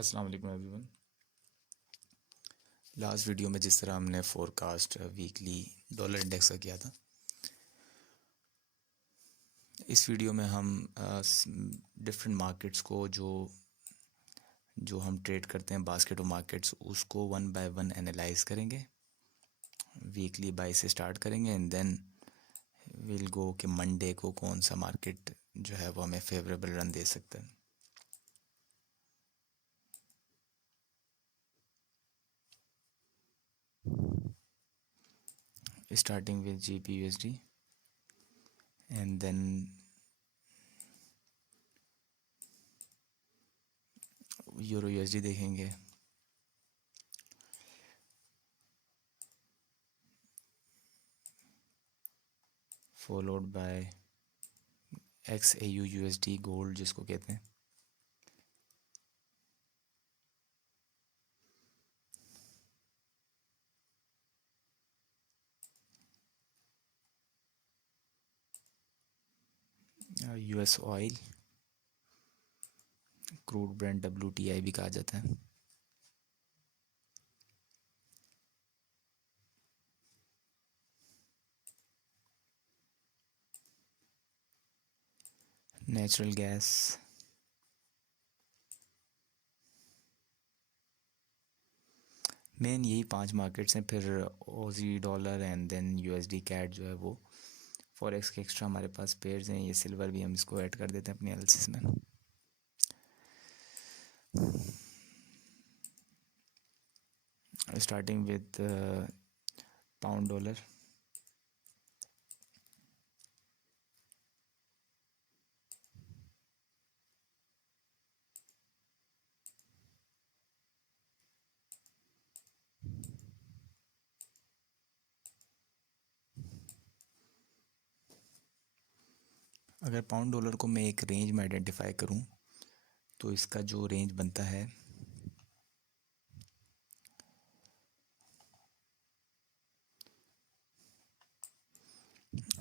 अस्सलाम वालेकुम everyone. Last video में जिस तरह हमने फोरकास्ट वीकली डॉलर इंडेक्स का किया था, इस वीडियो में हम डिफरेंट मार्केट्स को जो जो हम ट्रेड करते हैं, बास्केट ऑफ मार्केट्स, उसको वन बाय वन एनालाइज करेंगे। वीकली बाय से स्टार्ट करेंगे एंड देन विल गो कि मंडे को कौन सा मार्केट जो है वो हमें फेवरेबल रन दे सकता है। Starting with GBP/USD and then EUR/USD देखेंगे, फॉलोड बाय XAU/USD गोल्ड जिसको कहते हैं। US oil, crude brand WTI भी कहा जाता है। नेचुरल गैस, मेन यही 5 मार्केट्स हैं। फिर Aussie dollar and then USD cat जो है वो फॉरेक्स के एक्स्ट्रा हमारे पास पेयर्स हैं। ये सिल्वर भी हम इसको ऐड कर देते हैं अपनी एनालिसिस में। स्टार्टिंग विद पाउंड डॉलर, अगर पाउंड डॉलर को मैं एक रेंज में आइडेंटिफाई करूं तो इसका जो रेंज बनता है,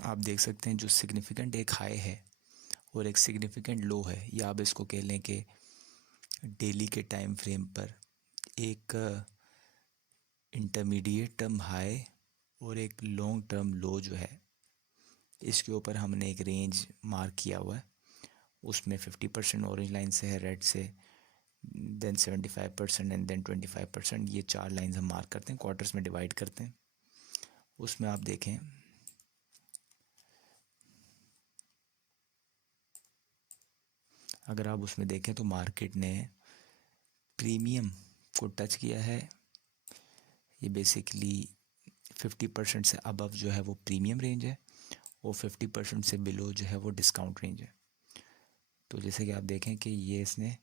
आप देख सकते हैं जो सिग्निफिकेंट एक हाई है और एक सिग्निफिकेंट लो है, या आप इसको कह लें कि डेली के टाइम फ्रेम पर एक इंटरमीडिएट टर्म हाई और एक लॉन्ग टर्म लो जो है, इसके ऊपर हमने एक रेंज मार्क किया हुआ है। उसमें 50% ऑरेंज लाइन से है, रेड से, देन 75% एंड देन 25%। ये 4 लाइंस हम मार्क करते हैं, क्वार्टर्स में डिवाइड करते हैं। उसमें आप देखें अगर आप उसमें देखें तो मार्केट ने प्रीमियम को टच किया है। ये बेसिकली 50% से अबव जो है वो प्रीमियम रेंज है और 50% से बिलो जो है वो डिस्काउंट रेंज है। तो जैसे कि आप देखें कि ये इसने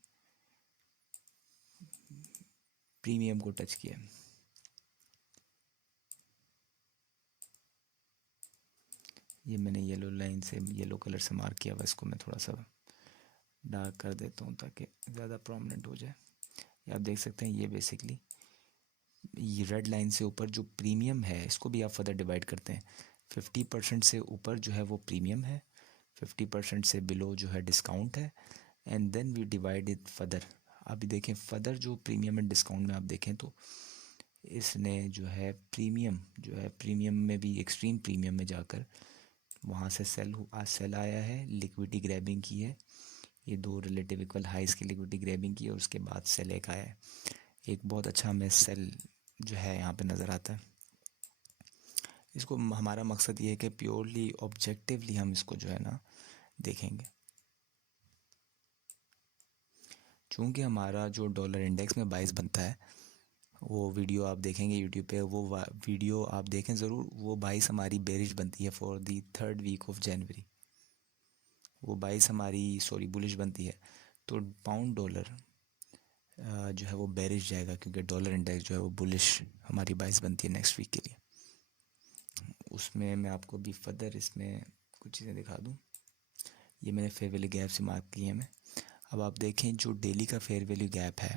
प्रीमियम को टच किया। ये मैंने येलो लाइन से, येलो कलर से मार्क किया हुआ, इसको मैं थोड़ा सा डार्क कर देता हूँ ताकि ज़्यादा प्रोमिनेंट हो जाए। ये आप देख सकते हैं, ये बेसिकली ये रेड लाइन से ऊपर जो प्रीमियम है, इसको भी आप फर्दर डिवाइड करते हैं। 50% से ऊपर जो है वो प्रीमियम है, 50% से बिलो जो है डिस्काउंट है, and then we divide it further. अभी देखें फर्दर जो प्रीमियम एंड डिस्काउंट में आप देखें तो इसने जो है प्रीमियम में भी एक्सट्रीम प्रीमियम में जाकर वहाँ से सेल आया है, लिक्विडिटी ग्रैबिंग की है। ये 2 रिलेटिव इक्वल हाइस की लिक्विडिटी ग्रैबिंग की है, उसके बाद सेल एक आया है। एक बहुत अच्छा हमें सेल जो है यहाँ पे नज़र आता है। इसको हमारा मकसद ये है कि प्योरली ऑब्जेक्टिवली हम इसको जो है ना देखेंगे। चूँकि हमारा जो डॉलर इंडेक्स में 22 बनता है, वो वीडियो आप देखेंगे यूट्यूब पे, वो वीडियो आप देखें ज़रूर। वो 22 हमारी बेरिश बनती है for the 3rd week of January. वो 22 हमारी बुलिश बनती है। तो पाउंड डॉलर जो है वो बेरिश जाएगा, क्योंकि डॉलर इंडेक्स जो है वो बुलिश हमारी 22 बनती है नेक्स्ट वीक के लिए। उसमें मैं आपको भी फर्दर इसमें कुछ चीज़ें दिखा दूँ। ये मैंने फेयर वैल्यू गैप से मार्क किए हैं मैं। अब आप देखें जो डेली का फेयर वैल्यू गैप है,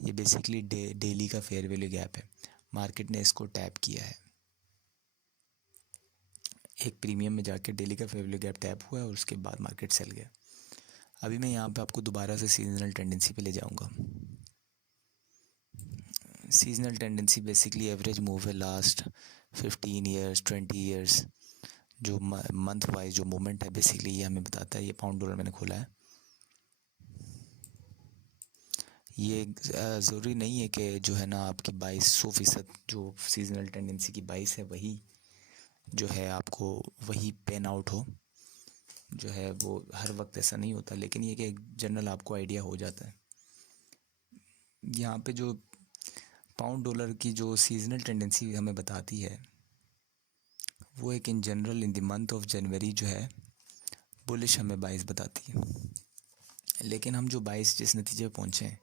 ये बेसिकली डेली का फेयर वैल्यू गैप है। मार्केट ने इसको टैप किया है, एक प्रीमियम में जाके डेली का फेयर वैल्यू गैप टैप हुआ है और उसके बाद मार्केट सेल गया। अभी मैं यहाँ पे आपको दोबारा से सीजनल टेंडेंसी पे ले जाऊँगा। Seasonal tendency basically average move है लास्ट 15 ईयर्स 20 ईयर्स, जो मंथ वाइज जो मूवमेंट है बेसिकली ये हमें बताता है। ये पाउंड डॉलर मैंने खोला है। ये ज़रूरी नहीं है कि जो है ना आपकी 2200% जो सीजनल टेंडेंसी की 22 है वही जो है आपको वही पेन आउट हो, जो है वो हर वक्त ऐसा नहीं होता, लेकिन ये कि एक जनरल आपको आइडिया हो जाता है। यहाँ पे जो पाउंड डॉलर की जो सीजनल टेंडेंसी हमें बताती है वो एक in general in the month of January जो है बुलिश हमें 22 बताती है, लेकिन हम जो 22 जिस नतीजे पे पहुँचे हैं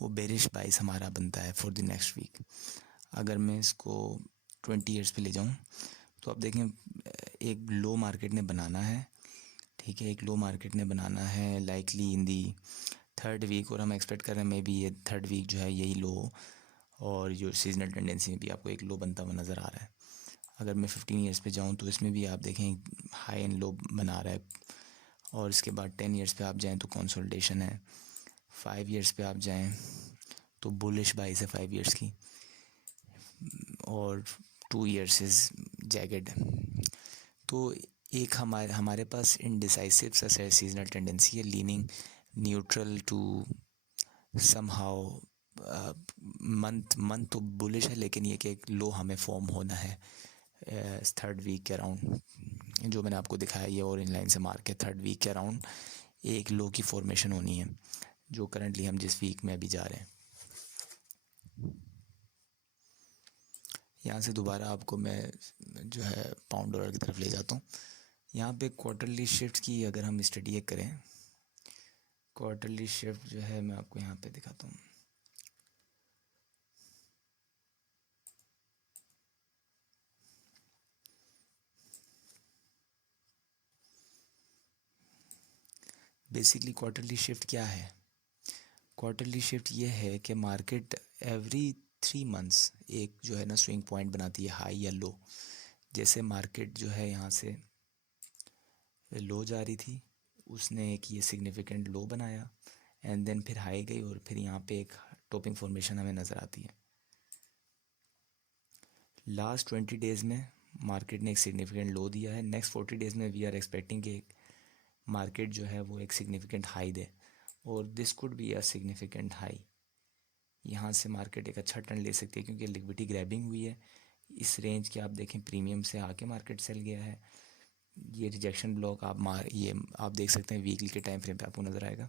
वो बेरिश 22 हमारा बनता है फॉर द नेक्स्ट वीक। अगर मैं इसको 20 ईयर्स पे ले जाऊँ तो आप देखें एक लो मार्केट ने बनाना है, ठीक है, एक लो मार्केट ने बनाना है likely in the third week, और हम एक्सपेक्ट कर रहे हैं मे बी ये थर्ड वीक जो है यही लो, और जो सीजनल टेंडेंसी में भी आपको एक लो बनता हुआ नज़र आ रहा है। अगर मैं 15 ईयर्स पे जाऊँ तो इसमें भी आप देखें हाई एंड लो बना रहा है, और इसके बाद 10 ईयर्स पे आप जाएँ तो कंसोलिडेशन है, 5 ईयर्स पे आप जाएँ तो बुलिश 22 है 5 ईयर्स की, और 2 ईयर्स इज़ जैगेड। तो एक हमारे पास इनडिसाइसिव सा सीजनल टेंडेंसी है, leaning neutral to somehow month तो बुलिश है, लेकिन ये कि एक लो हमें फॉर्म होना है थर्ड वीक के अराउंड, जो मैंने आपको दिखाया ये और इन लाइन से मार के थर्ड वीक के अराउंड एक लो की फॉर्मेशन होनी है, जो करंटली हम जिस वीक में अभी जा रहे हैं। यहाँ से दोबारा आपको मैं जो है पाउंड डॉलर की तरफ ले जाता हूँ। यहाँ पे क्वार्टरली शिफ्ट की अगर हम स्टडी करें, क्वार्टरली शिफ्ट जो है मैं आपको यहाँ पे दिखाता हूँ। बेसिकली क्वार्टरली शिफ्ट क्या है? क्वार्टरली शिफ्ट ये है कि मार्केट एवरी 3 मंथ्स एक जो है ना स्विंग पॉइंट बनाती है, हाई या लो। जैसे मार्केट जो है यहाँ से लो जा रही थी, उसने एक ये सिग्निफिकेंट लो बनाया एंड देन फिर हाई गई, और फिर यहाँ पे एक टॉपिंग फॉर्मेशन हमें नज़र आती है। लास्ट 20 डेज़ में मार्केट ने एक सिग्निफिकेंट लो दिया है, नेक्स्ट 40 डेज़ में वी आर एक्सपेक्टिंग कि मार्केट जो है वो एक सिग्निफिकेंट हाई दे, और this could be a significant high. यहाँ से मार्केट एक अच्छा टर्न ले सकती है क्योंकि लिक्विडिटी ग्रैबिंग हुई है। इस रेंज के आप देखें प्रीमियम से आके मार्केट सेल गया है। ये रिजेक्शन ब्लॉक ये आप देख सकते हैं वीकली के टाइम फ्रेम पे आपको नज़र आएगा।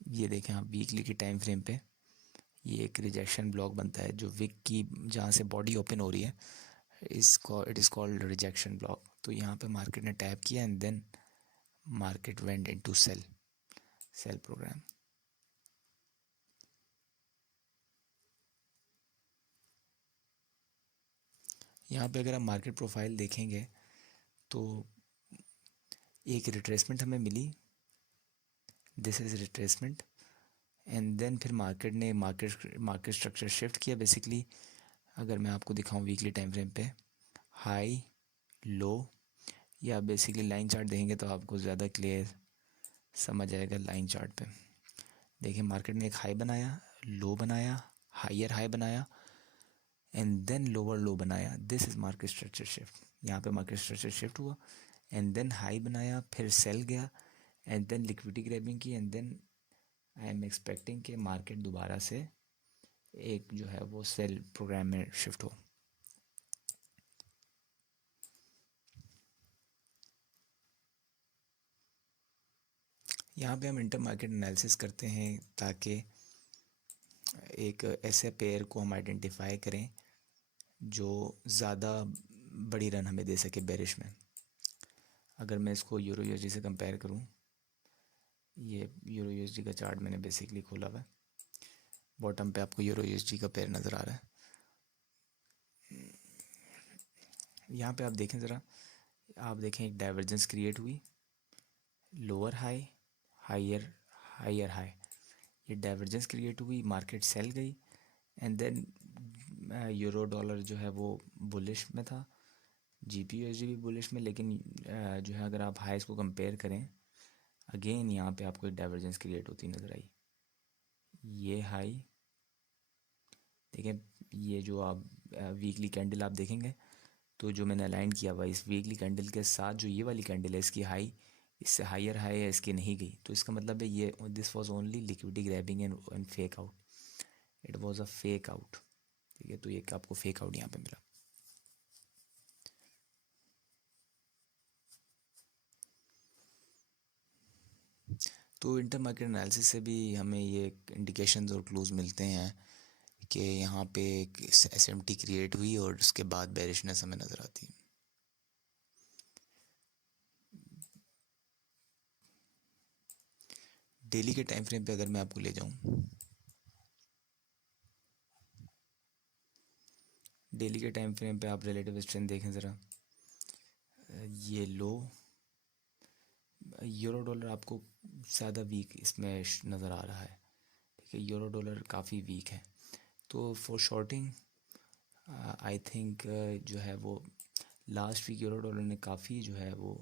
ये देखें आप वीकली के टाइम फ्रेम पे ये एक रिजेक्शन ब्लॉक बनता है, जो विक की जहाँ से बॉडी ओपन हो रही है it is called rejection block. तो यहाँ पे मार्केट ने टैप किया and then market went into sell program. यहाँ पे अगर आप मार्केट प्रोफाइल देखेंगे तो एक रिट्रेसमेंट हमें मिली, this is retracement, and then फिर मार्केट स्ट्रक्चर शिफ्ट किया बेसिकली। अगर मैं आपको दिखाऊं वीकली टाइम फ्रेम पे हाई लो, या बेसिकली लाइन चार्ट देखेंगे तो आपको ज़्यादा क्लियर समझ आएगा। लाइन चार्ट पे देखिए मार्केट ने एक हाई बनाया, लो बनाया, हायर हाई बनाया एंड देन लोअर लो बनाया, this is market structure shift. यहाँ पे मार्केट स्ट्रक्चर शिफ्ट हुआ एंड देन हाई बनाया, फिर सेल गया एंड देन लिक्विडिटी ग्रैबिंग की, and then I am expecting कि मार्केट दोबारा से एक जो है वो सेल प्रोग्राम में शिफ्ट हो। यहाँ पे हम इंटर मार्केट एनालिसिस करते हैं ताकि एक ऐसे पेयर को हम आइडेंटिफाई करें जो ज़्यादा बड़ी रन हमें दे सके बेरिश में। अगर मैं इसको यूरो यूएसडी से कंपेयर करूँ, ये यूरो यूएसडी का चार्ट मैंने बेसिकली खोला हुआ है, बॉटम पे आपको यूरो यूएसडी का पेयर नज़र आ रहा है। यहाँ पे आप देखें ज़रा, आप देखें एक डाइवर्जेंस क्रिएट हुई, लोअर हाई हायर हाई, ये डाइवर्जेंस क्रिएट हुई, मार्केट सेल गई, एंड देन यूरो डॉलर जो है वो बुलिश में था, GBP/USD भी बुलिश में, लेकिन जो है अगर आप हाईस को कंपेयर करें, अगेन यहाँ पे आपको एक डाइवर्जेंस क्रिएट होती नज़र आई। ये हाई देखें, ये जो आप वीकली कैंडल आप देखेंगे तो जो मैंने अलाइन किया हुआ इस वीकली कैंडल के साथ, जो ये वाली कैंडल है इसकी हाई इससे हायर हाई है, इसकी नहीं गई, तो इसका मतलब है ये this was only liquidity grabbing and fake out, it was a fake out. ठीक है, तो ये आपको फेक आउट यहाँ पे मिला। तो इंटर मार्केट एनालिसिस से भी हमें ये इंडिकेशंस और क्लूज मिलते हैं कि यहाँ पे एक SMT क्रिएट हुई और उसके बाद बेरिशनेस हमें नज़र आती है। डेली के टाइम फ्रेम पे अगर मैं आपको ले जाऊँ, डेली के टाइम फ्रेम पे आप रिलेटिव स्ट्रेंथ देखें ज़रा, ये लो, यूरो डॉलर आपको ज़्यादा वीक इसमें नज़र आ रहा है। ठीक है, यूरो डॉलर काफ़ी वीक है, तो फॉर शॉर्टिंग आई थिंक जो है वो लास्ट वीक यूरो डॉलर ने काफ़ी जो है वो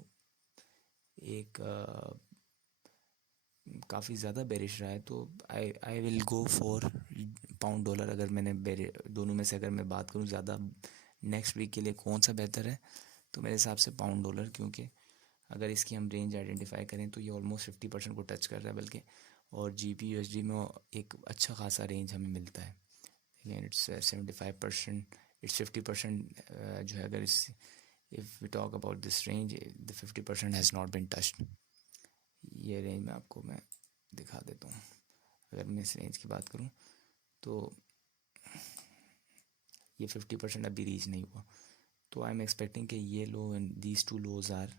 एक काफ़ी ज़्यादा बेरिश रहा है, तो I I will go for pound dollar. अगर मैंने दोनों में से अगर मैं बात करूँ ज़्यादा नेक्स्ट वीक के लिए कौन सा बेहतर है, तो मेरे हिसाब से पाउंड डॉलर, क्योंकि अगर इसकी हम रेंज आइडेंटिफाई करें तो ये ऑलमोस्ट 50% को टच कर रहा है बल्कि, और GBP/USD में एक अच्छा खासा रेंज हमें मिलता है। लेकिन इट्स 75%, इट्स 50% जो है, अगर इस if we talk about this range, the 50% has not been touched. ये रेंज में आपको मैं दिखा देता हूँ। अगर मैं इस रेंज की बात करूँ तो ये 50% अभी रीच नहीं हुआ, तो आई एम एक्सपेक्टिंग कि ये low and these two lows are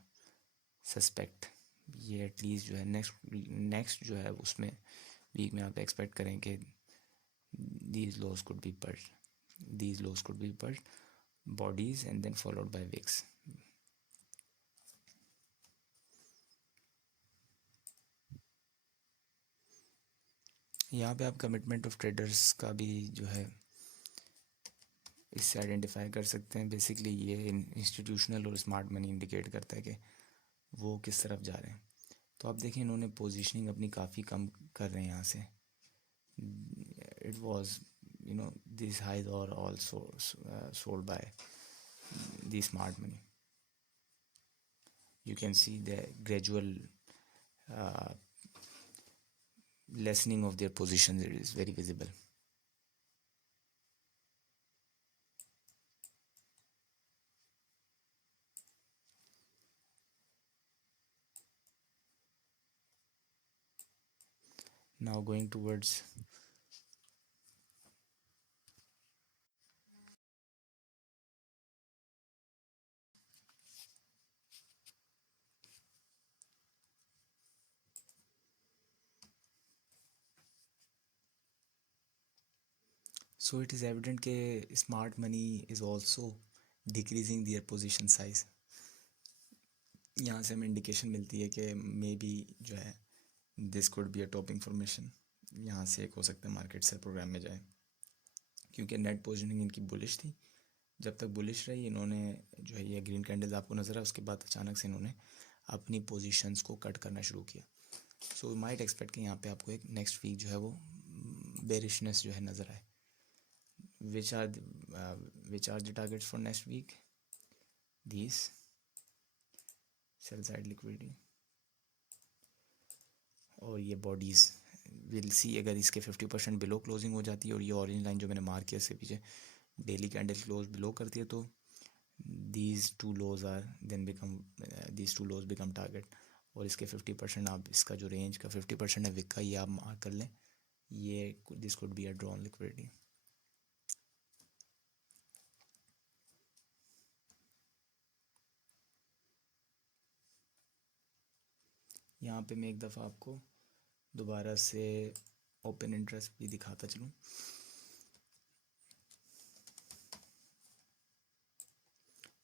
suspect. ये एटलीस्ट जो है नेक्स्ट जो है उसमें वीक में आप एक्सपेक्ट करें कि these lows could be purged, these lows could be purged bodies and then followed by wicks। यहाँ पे आप कमिटमेंट ऑफ ट्रेडर्स का भी जो है इससे आइडेंटिफाई कर सकते हैं। बेसिकली ये इंस्टीट्यूशनल और स्मार्ट मनी इंडिकेट करता है कि वो किस तरफ जा रहे हैं। तो आप देखें इन्होंने पोजीशनिंग अपनी काफ़ी कम कर रहे हैं यहाँ से। It was these highs are also sold by the smart money। You can see the gradual uh, lessening of their positions, it is very visible। Now going towards so it is evident कि smart money is also decreasing their position size। यहाँ से हमें indication मिलती है कि may be जो है this could be a topping formation. यहाँ से एक हो सकता है मार्केट सेल प्रोग्राम में जाए, क्योंकि नेट पोजिशनिंग इनकी बुलिश थी। जब तक बुलिश रही इन्होंने जो है ये ग्रीन कैंडल्स आपको नज़र है, उसके बाद अचानक से इन्होंने अपनी पोजीशंस को कट करना शुरू किया। सो माइट एक्सपेक्ट कि यहाँ पे आपको एक नेक्स्ट वीक जो है वो बेरिशनेस जो है नज़र आए। Which are the targets for next week, these sell side liquidity और ये बॉडीज़ विल सी। अगर इसके 50% बिलो क्लोजिंग हो जाती है और ये ऑरेंज लाइन जो मैंने मार्क किया इसके पीछे डेली कैंडल क्लोज बिलो करती है, तो these two lows are then become these two lows become target। और इसके 50% आप इसका जो रेंज का 50% है विक का, ये आप मार्क कर लें, ये this could be a drawn liquidity. यहाँ पे मैं एक दफ़ा आपको दोबारा से ओपन इंटरेस्ट भी दिखाता चलूँ।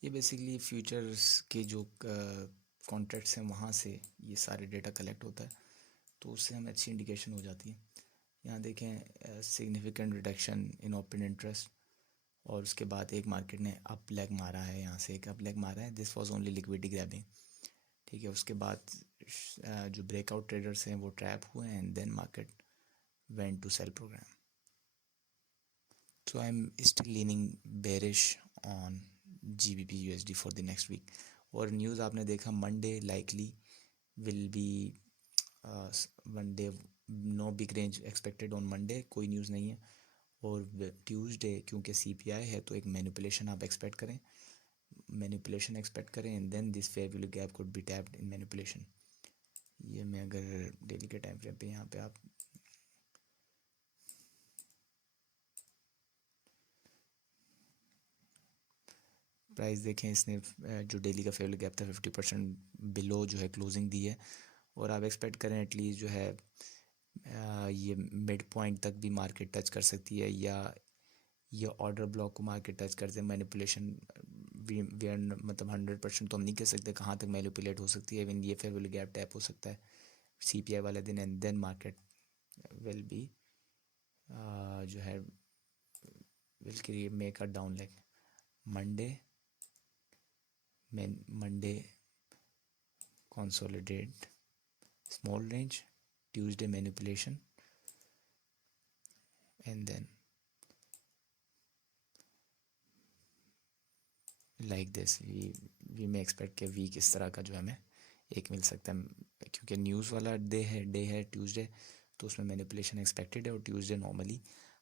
ये बेसिकली फ्यूचर्स के जो कॉन्ट्रैक्ट्स हैं वहाँ से ये सारे डेटा कलेक्ट होता है, तो उससे हमें अच्छी इंडिकेशन हो जाती है। यहाँ देखें significant reduction in open interest, और उसके बाद एक मार्केट ने अप लेग मारा है, यहाँ से एक अप लेग मारा है, this was only liquidity grabbing, ठीक है। उसके बाद जो ब्रेकआउट ट्रेडर्स हैं वो ट्रैप हुए हैं, and then market went to sell program. So I'm still leaning bearish on GBP USD for the next week. और न्यूज़ आपने देखा, Monday likely will be one day, no big range expected on Monday, कोई news नहीं है। और Tuesday क्योंकि CPI है तो एक मैनिपुलेशन आप एक्सपेक्ट करें, and then this fair value gap could be tapped in manipulation. ये मैं अगर डेली के टाइम फ्रेम पे यहाँ पे आप प्राइस देखें, इसने जो डेली का फेयर वैल्यू गैप था 50% बिलो जो है क्लोजिंग दी है, और आप एक्सपेक्ट करें एटलीस्ट जो है ये मिड पॉइंट तक भी मार्केट टच कर सकती है, या ये ऑर्डर ब्लॉक को मार्केट टच कर दे। मैनिपुलेशन वी आर मतलब 100% तो हम नहीं कह सकते कहाँ तक मैनिपुलेट हो सकती है, इवन ये फेयर वैल्यू गैप टैप हो सकता है CPI वाले दिन, and then market will be जो है will create make a down leg. Monday consolidate small range, Tuesday manipulation, and then like this we may expect कि वीक इस तरह का जो हमें एक मिल सकता है, क्योंकि न्यूज़ वाला डे है ट्यूसडे, तो उसमें मैनिपुलेशन एक्सपेक्टेड है। और Tuesday normally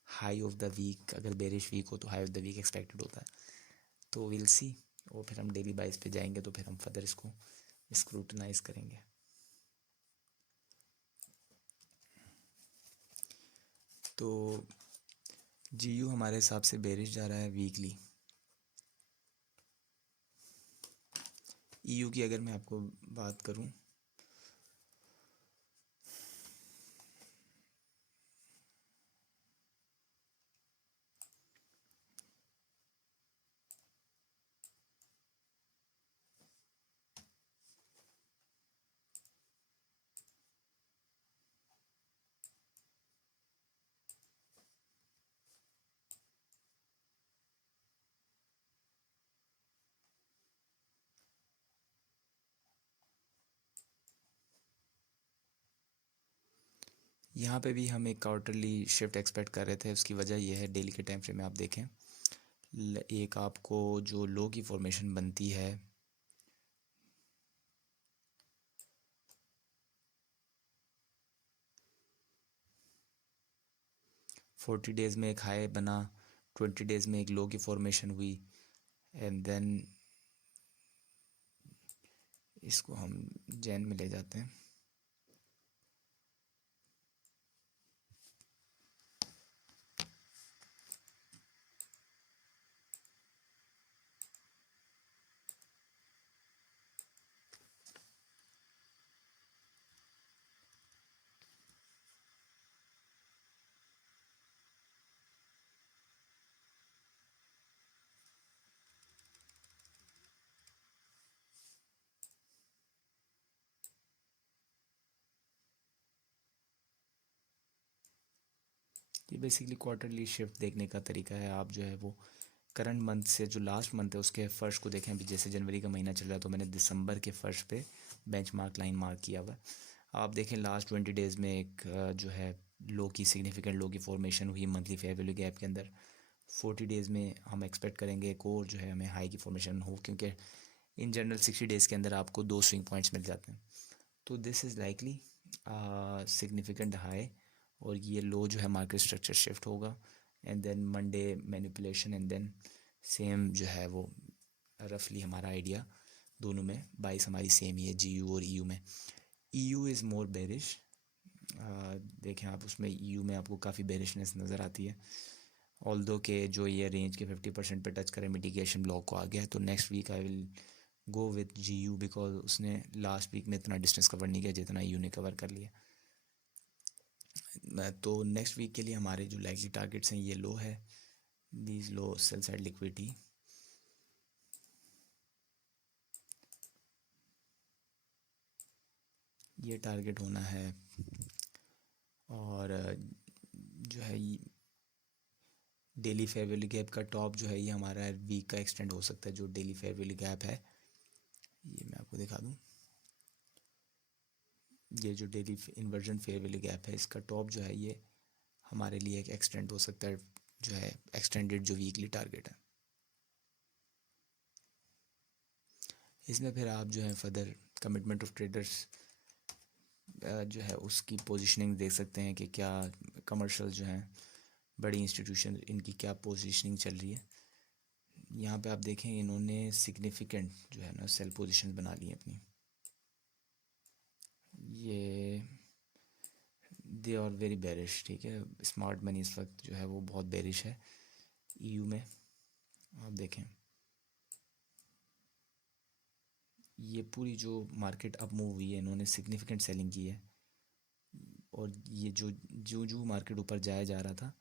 high of the week, अगर बेरिश वीक हो तो high of the week expected होता है, तो विल सी। और फिर हम डेली बाइस पे जाएंगे तो फिर हम फर्दर इसको स्क्रूटनाइज करेंगे। तो GU हमारे हिसाब से बेरिश जा रहा है वीकली। EU की अगर मैं आपको बात करूं, यहाँ पे भी हम एक क्वार्टरली शिफ्ट एक्सपेक्ट कर रहे थे। उसकी वजह यह है, डेली के टाइम फ्रेम में आप देखें, एक आपको जो लो की फॉर्मेशन बनती है, फोर्टी डेज़ में एक हाई बना, 20 डेज़ में एक लो की फॉर्मेशन हुई, एंड देन इसको हम जैन में ले जाते हैं। ये बेसिकली क्वार्टरली शिफ्ट देखने का तरीका है। आप जो है वो करंट मंथ से जो लास्ट मंथ है उसके फर्स्ट को देखें। अभी जैसे जनवरी का महीना चल रहा है तो मैंने दिसंबर के फर्स्ट पे बेंचमार्क लाइन मार्क किया हुआ है। आप देखें लास्ट 20 डेज़ में एक जो है लो की सिग्निफिकेंट लो की फॉर्मेशन हुई मंथली फेयर वैल्यू गैप के अंदर। 40 डेज़ में हम एक्सपेक्ट करेंगे एक और जो है हमें हाई की फॉर्मेशन हो, क्योंकि इन जनरल 60 डेज़ के अंदर आपको 2 स्विंग पॉइंट्स मिल जाते हैं। तो this is likely significant high, और ये लो जो है मार्केट स्ट्रक्चर शिफ्ट होगा, and then Monday manipulation, and then same जो है वो रफली हमारा आइडिया दोनों में बाइस हमारी सेम ही है GU और EU में। EU is more bearish. देखें आप उसमें EU में आपको काफ़ी बेरिशनेस नज़र आती है, ऑल्दो के जो ये रेंज के 50% पे टच करें मिटिगेशन ब्लॉक को आ गया है। तो next week I will go with GU, because उसने लास्ट वीक में इतना डिस्टेंस कवर नहीं किया जितना EU ने कवर कर लिया। तो नेक्स्ट वीक के लिए हमारे जो लाइकली टारगेट्स हैं, ये लो है, these low sell side liquidity, ये टारगेट होना है, और जो है डेली फेयर वैल्यू गैप का टॉप जो है ये हमारा वीक का एक्सटेंड हो सकता है। जो डेली फेयर वैल्यू गैप है ये मैं आपको दिखा दूँ, ये जो daily inversion fair value gap है इसका टॉप जो है ये हमारे लिए एक एक्सटेंड हो सकता है, जो है एक्सटेंडेड जो वीकली टारगेट है। इसमें फिर आप जो है फर्दर कमिटमेंट ऑफ ट्रेडर्स जो है उसकी पोजीशनिंग देख सकते हैं कि क्या कमर्शियल जो हैं बड़ी इंस्टीट्यूशन इनकी क्या पोजीशनिंग चल रही है। यहाँ पे आप देखें इन्होंने सिग्निफिकेंट जो है ना सेल पोजीशन बना ली है अपनी। ये दे आर वेरी बेरिश, ठीक है। स्मार्ट मनी इस वक्त जो है वो बहुत बेरिश है ईयू में। आप देखें ये पूरी जो मार्केट अप मूव हुई है इन्होंने सिग्निफिकेंट सेलिंग की है, और ये जो जो मार्केट ऊपर जाया जा रहा था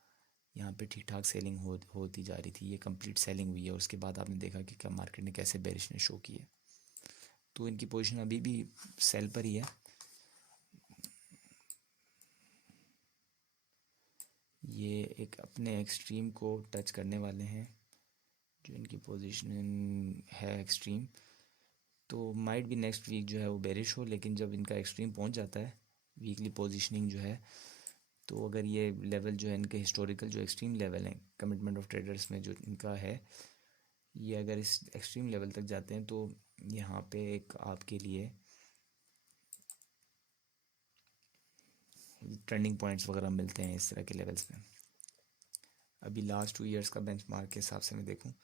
यहाँ पे ठीक ठाक सेलिंग होती जा रही थी, ये कंप्लीट सेलिंग हुई है। और उसके बाद आपने देखा कि क्या मार्केट ने कैसे बेरिश ने शो की है। तो इनकी पोजीशन अभी भी सेल पर ही है। ये एक अपने एक्सट्रीम को टच करने वाले हैं, जो इनकी पोजीशन है एक्सट्रीम। तो माइट भी नेक्स्ट वीक जो है वो बेरिश हो, लेकिन जब इनका एक्सट्रीम पहुंच जाता है वीकली पोजीशनिंग जो है, तो अगर ये लेवल जो है इनके हिस्टोरिकल जो एक्सट्रीम लेवल हैं कमिटमेंट ऑफ ट्रेडर्स में जो इनका है, ये अगर इस एक्सट्रीम लेवल तक जाते हैं तो यहाँ पे एक आपके लिए ट्रेंडिंग पॉइंट्स वगैरह मिलते हैं इस तरह के लेवल्स पे। अभी लास्ट 2 इयर्स का बेंचमार्क के हिसाब से मैं देखूँ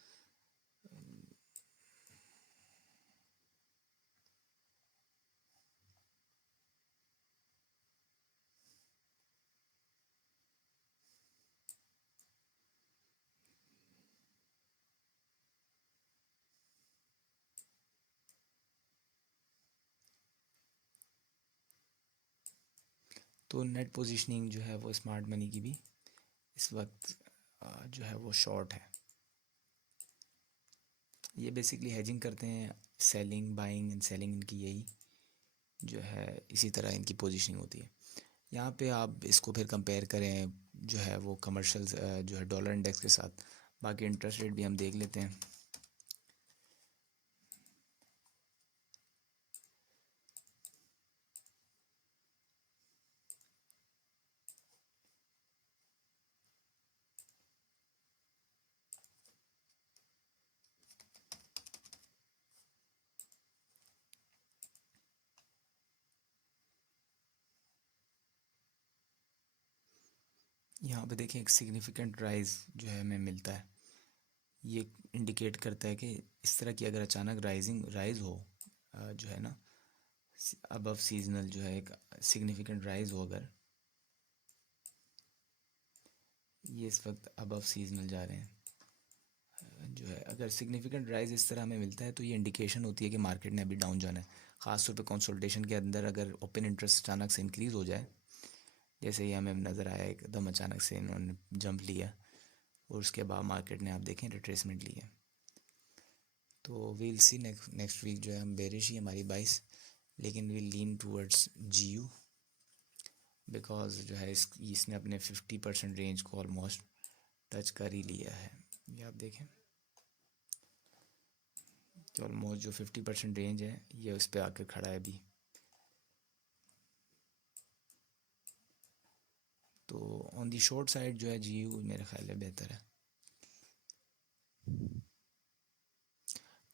तो नेट पोजीशनिंग जो है वो स्मार्ट मनी की भी इस वक्त जो है वो शॉर्ट है। ये बेसिकली हेजिंग करते हैं, सेलिंग बाइंग एंड सेलिंग इनकी यही जो है इसी तरह इनकी पोजीशनिंग होती है। यहाँ पे आप इसको फिर कंपेयर करें जो है वो कमर्शियल जो है डॉलर इंडेक्स के साथ। बाकी इंटरेस्ट रेट भी हम देख लेते हैं। यहाँ पे देखिए एक सिग्निफिकेंट राइज जो है हमें मिलता है। ये इंडिकेट करता है कि इस तरह की अगर अचानक राइज हो जो है ना अबव सीजनल जो है एक सिग्निफिकेंट राइज हो, अगर ये इस वक्त अबव सीजनल जा रहे हैं जो है, अगर सिग्निफिकेंट राइज इस तरह हमें मिलता है तो ये इंडिकेशन होती है कि मार्केट ने अभी डाउन जाना है। ख़ासतौर पे कंसोलिडेशन के अंदर अगर ओपन इंटरेस्ट अचानक से इंक्रीज़ हो जाए, जैसे ही हमें नज़र आया एकदम अचानक से इन्होंने जंप लिया और उसके बाद मार्केट ने आप देखें रिट्रेसमेंट ली है। तो वील सी नेक्स्ट वीक जो है हम बेरिश ही हमारी 22, लेकिन we'll lean towards GU because जो है इसने अपने 50% रेंज को ऑलमोस्ट टच कर ही लिया है। ये आप देखें तो ऑलमोस्ट जो 50% रेंज है ये उस पर आकर खड़ा है अभी। तो ऑन दी शॉर्ट साइड जो है GU मेरा ख्याल है बेहतर है।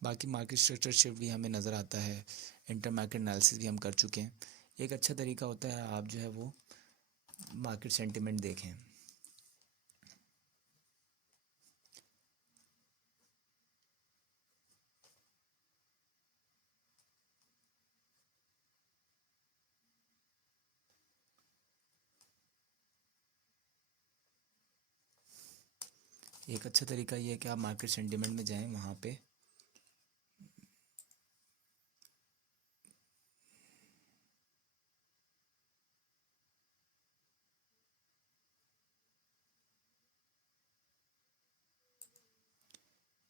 बाकी मार्केट स्ट्रक्चर शिफ्ट भी हमें नज़र आता है, इंटर मार्केट एनालिसिस भी हम कर चुके हैं। एक अच्छा तरीका होता है आप जो है वो मार्केट सेंटिमेंट देखें। एक अच्छा तरीका ये है कि आप मार्केट सेंटिमेंट में जाएं, वहाँ पे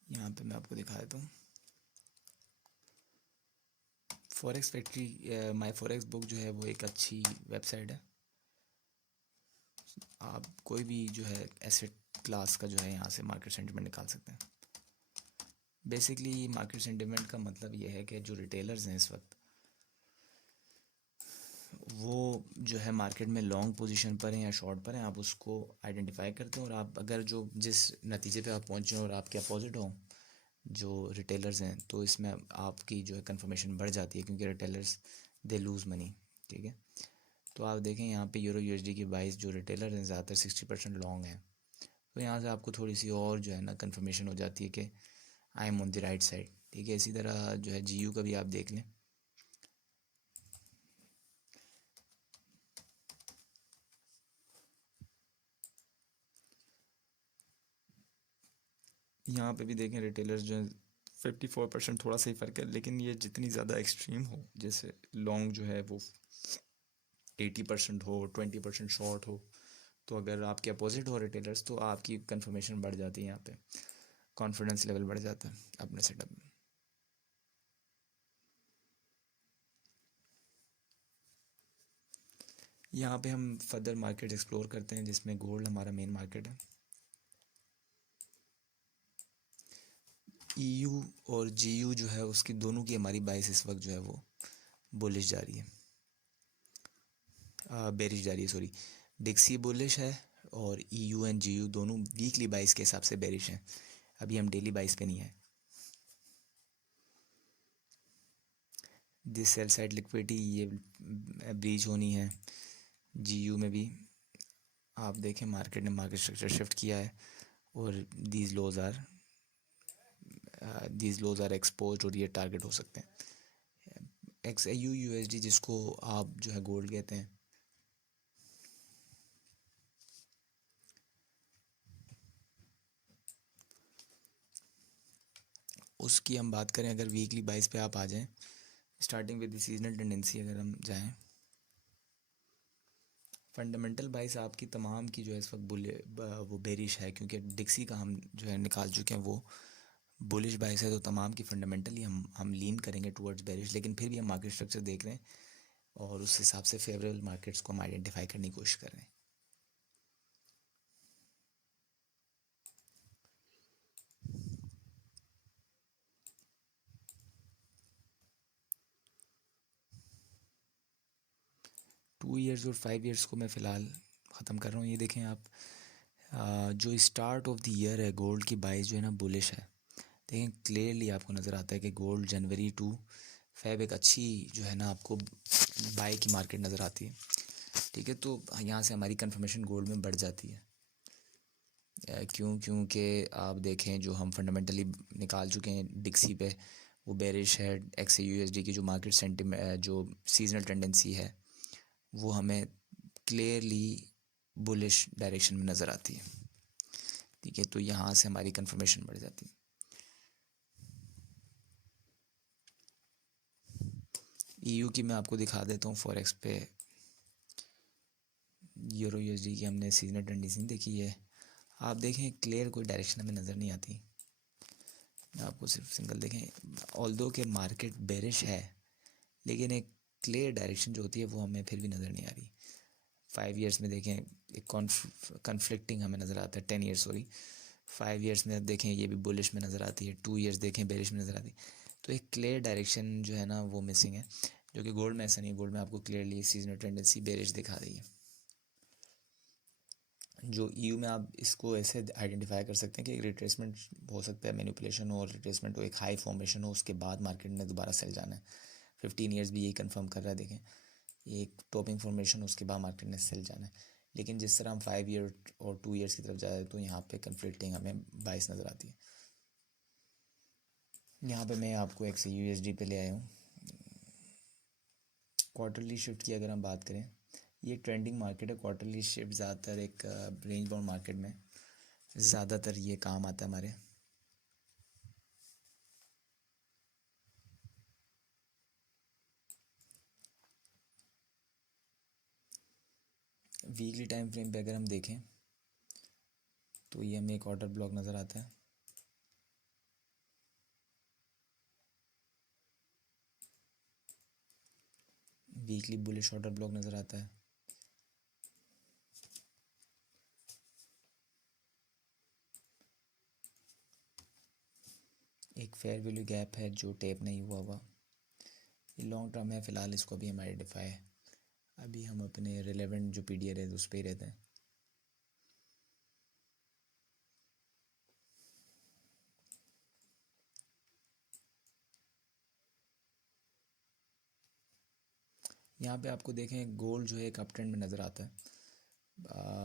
यहाँ पे मैं आपको दिखा देता हूँ forex factory. My forex book जो है वो एक अच्छी वेबसाइट है। आप कोई भी जो है एसेट क्लास का जो है यहाँ से मार्केट सेंटिमेंट निकाल सकते हैं। बेसिकली मार्केट सेंटिमेंट का मतलब ये है कि जो रिटेलर्स हैं इस वक्त वो जो है मार्केट में लॉन्ग पोजीशन पर हैं या शॉर्ट पर हैं, आप उसको आइडेंटिफाई करते हैं और आप अगर जो जिस नतीजे पे आप पहुँचे और आपके अपोजिट हों जो रिटेलर्स हैं तो इसमें आपकी जो है कंफर्मेशन बढ़ जाती है क्योंकि रिटेलर्स दे लूज़ मनी। ठीक है, तो आप देखें यहाँ पे यूरो यूएसडी की बाइस जो रिटेलर हैं ज़्यादातर 60% लॉन्ग हैं, तो यहाँ से आपको थोड़ी सी और जो है ना कंफर्मेशन हो जाती है कि I am on the right side. ठीक है, इसी तरह जो है जीयू का भी आप देख लें। यहाँ पे भी देखें रिटेलर्स जो है 54% थोड़ा सा ही फ़र्क है, लेकिन ये जितनी ज़्यादा एक्सट्रीम हो, जैसे लॉन्ग जो है वो 80% हो, 20% शॉर्ट हो, तो अगर आपके अपोजिट हो रिटेलर्स तो आपकी कंफर्मेशन बढ़ जाती है, यहाँ पे कॉन्फिडेंस लेवल बढ़ जाता है अपने सेटअप में। यहाँ पे हम फर्दर मार्केट एक्सप्लोर करते हैं जिसमें गोल्ड हमारा मेन मार्केट है। ईयू और जीयू जो है उसकी दोनों की हमारी बाइस इस वक्त जो है वो बुलिश जा रही है, बेरिश जा रही है सॉरी। डिक्सी बुलिश है और ईयू एंड जीयू दोनों वीकली बाइस के हिसाब से बेरिश हैं। अभी हम डेली बाइस पे नहीं है। दिस सेल साइड लिक्विडिटी ये ब्रीच होनी है। जीयू में भी आप देखें मार्केट ने मार्केट स्ट्रक्चर शिफ्ट किया है और दीज लोज आर एक्सपोज और ये टारगेट हो सकते हैं। X you U S D जिसको आप जो है गोल्ड कहते हैं, उसकी हम बात करें अगर वीकली बाइस पे आप आ जाएं, starting with the seasonal tendency अगर हम जाएं, फंडामेंटल बाइस आपकी तमाम की जो है इस वक्त वो बेरिश है क्योंकि डिक्सी का हम जो है निकाल चुके हैं, वो बुलिश बाइस है, तो तमाम की फंडामेंटली हम लीन करेंगे टुवर्ड्स बेरिश, लेकिन फिर भी हम मार्केट स्ट्रक्चर देख रहे हैं और उस हिसाब से फेवरेबल मार्केट्स को हम आइडेंटिफाई करने की कोशिश कर रहे हैं। 2 इयर्स और 5 इयर्स को मैं फ़िलहाल ख़त्म कर रहा हूँ। ये देखें आप, जो स्टार्ट ऑफ द ईयर है गोल्ड की बाइस जो है ना बुलिश है। देखें क्लियरली आपको नज़र आता है कि गोल्ड जनवरी टू फेब एक अच्छी जो है ना आपको बाई की मार्केट नज़र आती है। ठीक है, तो यहाँ से हमारी कंफर्मेशन गोल्ड में बढ़ जाती है। क्योंकि आप देखें जो हम फंडामेंटली निकाल चुके हैं डिक्सी पे वो बेरिश है। एक्स यू एस डी की जो मार्केट सेंटिमेंट जो सीजनल टेंडेंसी है वो हमें क्लियरली बुलिश डायरेक्शन में नज़र आती है। ठीक है, तो यहाँ से हमारी कंफर्मेशन बढ़ जाती है। ईयू की मैं आपको दिखा देता हूँ फॉरेक्स पे। यूरो यूएसडी की हमने सीजनल टेंडेंसी देखी है, आप देखें क्लियर कोई डायरेक्शन हमें नज़र नहीं आती। मैं आपको सिर्फ सिंगल देखें, ऑल्दो के मार्केट बेरिश है लेकिन एक क्लियर डायरेक्शन जो होती है वो हमें फिर भी नज़र नहीं आ रही। 5 इयर्स में देखें एक कॉन्फ्लिक्टिंग हमें नज़र आता है। 10 इयर्स सॉरी, 5 इयर्स में देखें ये भी बुलिश में नज़र आती है। 2 इयर्स देखें बेरिश में नज़र आती है। तो एक क्लियर डायरेक्शन जो है ना वो मिसिंग है, जो कि गोल्ड में ऐसा नहीं है। गोल्ड में आपको क्लियरली सीजनल टेंडेंसी बेरिश दिखा रही है। जो ईयू में आप इसको ऐसे आइडेंटिफाई कर सकते हैं कि एक रिट्रेसमेंट हो सकता है, मैनिपुलेशन हो, रिट्रेसमेंट हो, एक हाई फॉर्मेशन हो, उसके बाद मार्केट ने दोबारा सेल जाना है। 15 इयर्स भी यही कंफर्म कर रहा है। देखें एक टॉपिंग फॉर्मेशन, उसके बाद मार्केट ने सेल जाना है। लेकिन जिस तरह हम 5 ईयर और 2 इयर्स की तरफ जा रहे हैं तो यहाँ पे कन्फ्लिक्टिंग हमें बाइस नज़र आती है। यहाँ पे मैं आपको एक्स यू एस डी पे ले आया हूँ। क्वार्टरली शिफ्ट की अगर हम बात करें, ये ट्रेंडिंग मार्केट है। क्वार्टरली शिफ्ट ज़्यादातर एक रेंज बाउंड मार्केट में ज़्यादातर ये काम आता है हमारे। वीकली टाइम फ्रेम पे अगर हम देखें तो ये हमें एक ऑर्डर ब्लॉक नज़र आता है। वीकली बुलिश ऑर्डर ब्लॉक नज़र आता है। फेयर वैल्यू गैप है जो टेप नहीं हुआ हुआ, ये लॉन्ग टर्म है, फ़िलहाल इसको भी हम आइडेंटिफाई है। अभी हम अपने रिलेवेंट जो पीडीआर है उस पर ही रहते हैं। यहाँ पे आपको देखें गोल्ड जो है एक अप ट्रेंड में नज़र आता है,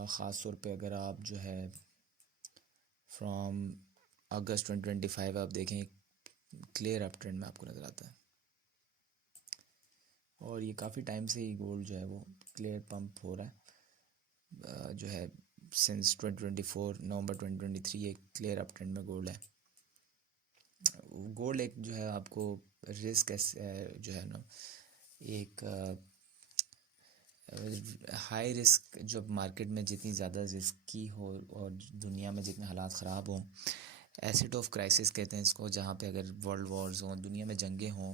ख़ास तौर पे अगर आप जो है फ्रॉम अगस्त 2025 आप देखें क्लियर अप ट्रेंड में आपको नज़र आता है, और ये काफ़ी टाइम से ही गोल्ड जो है वो क्लियर पंप हो रहा है, जो है सिंस 2024 नवंबर 2023 एक क्लियर अप ट्रेंड में गोल्ड है। गोल्ड एक जो है आपको रिस्क जो है ना एक हाई रिस्क, जब मार्केट में जितनी ज़्यादा रिस्की हो और दुनिया में जितने हालात ख़राब हों, एसिड ऑफ क्राइसिस कहते हैं इसको, जहाँ पे अगर वर्ल्ड वॉर्स हों, दुनिया में जंगें हों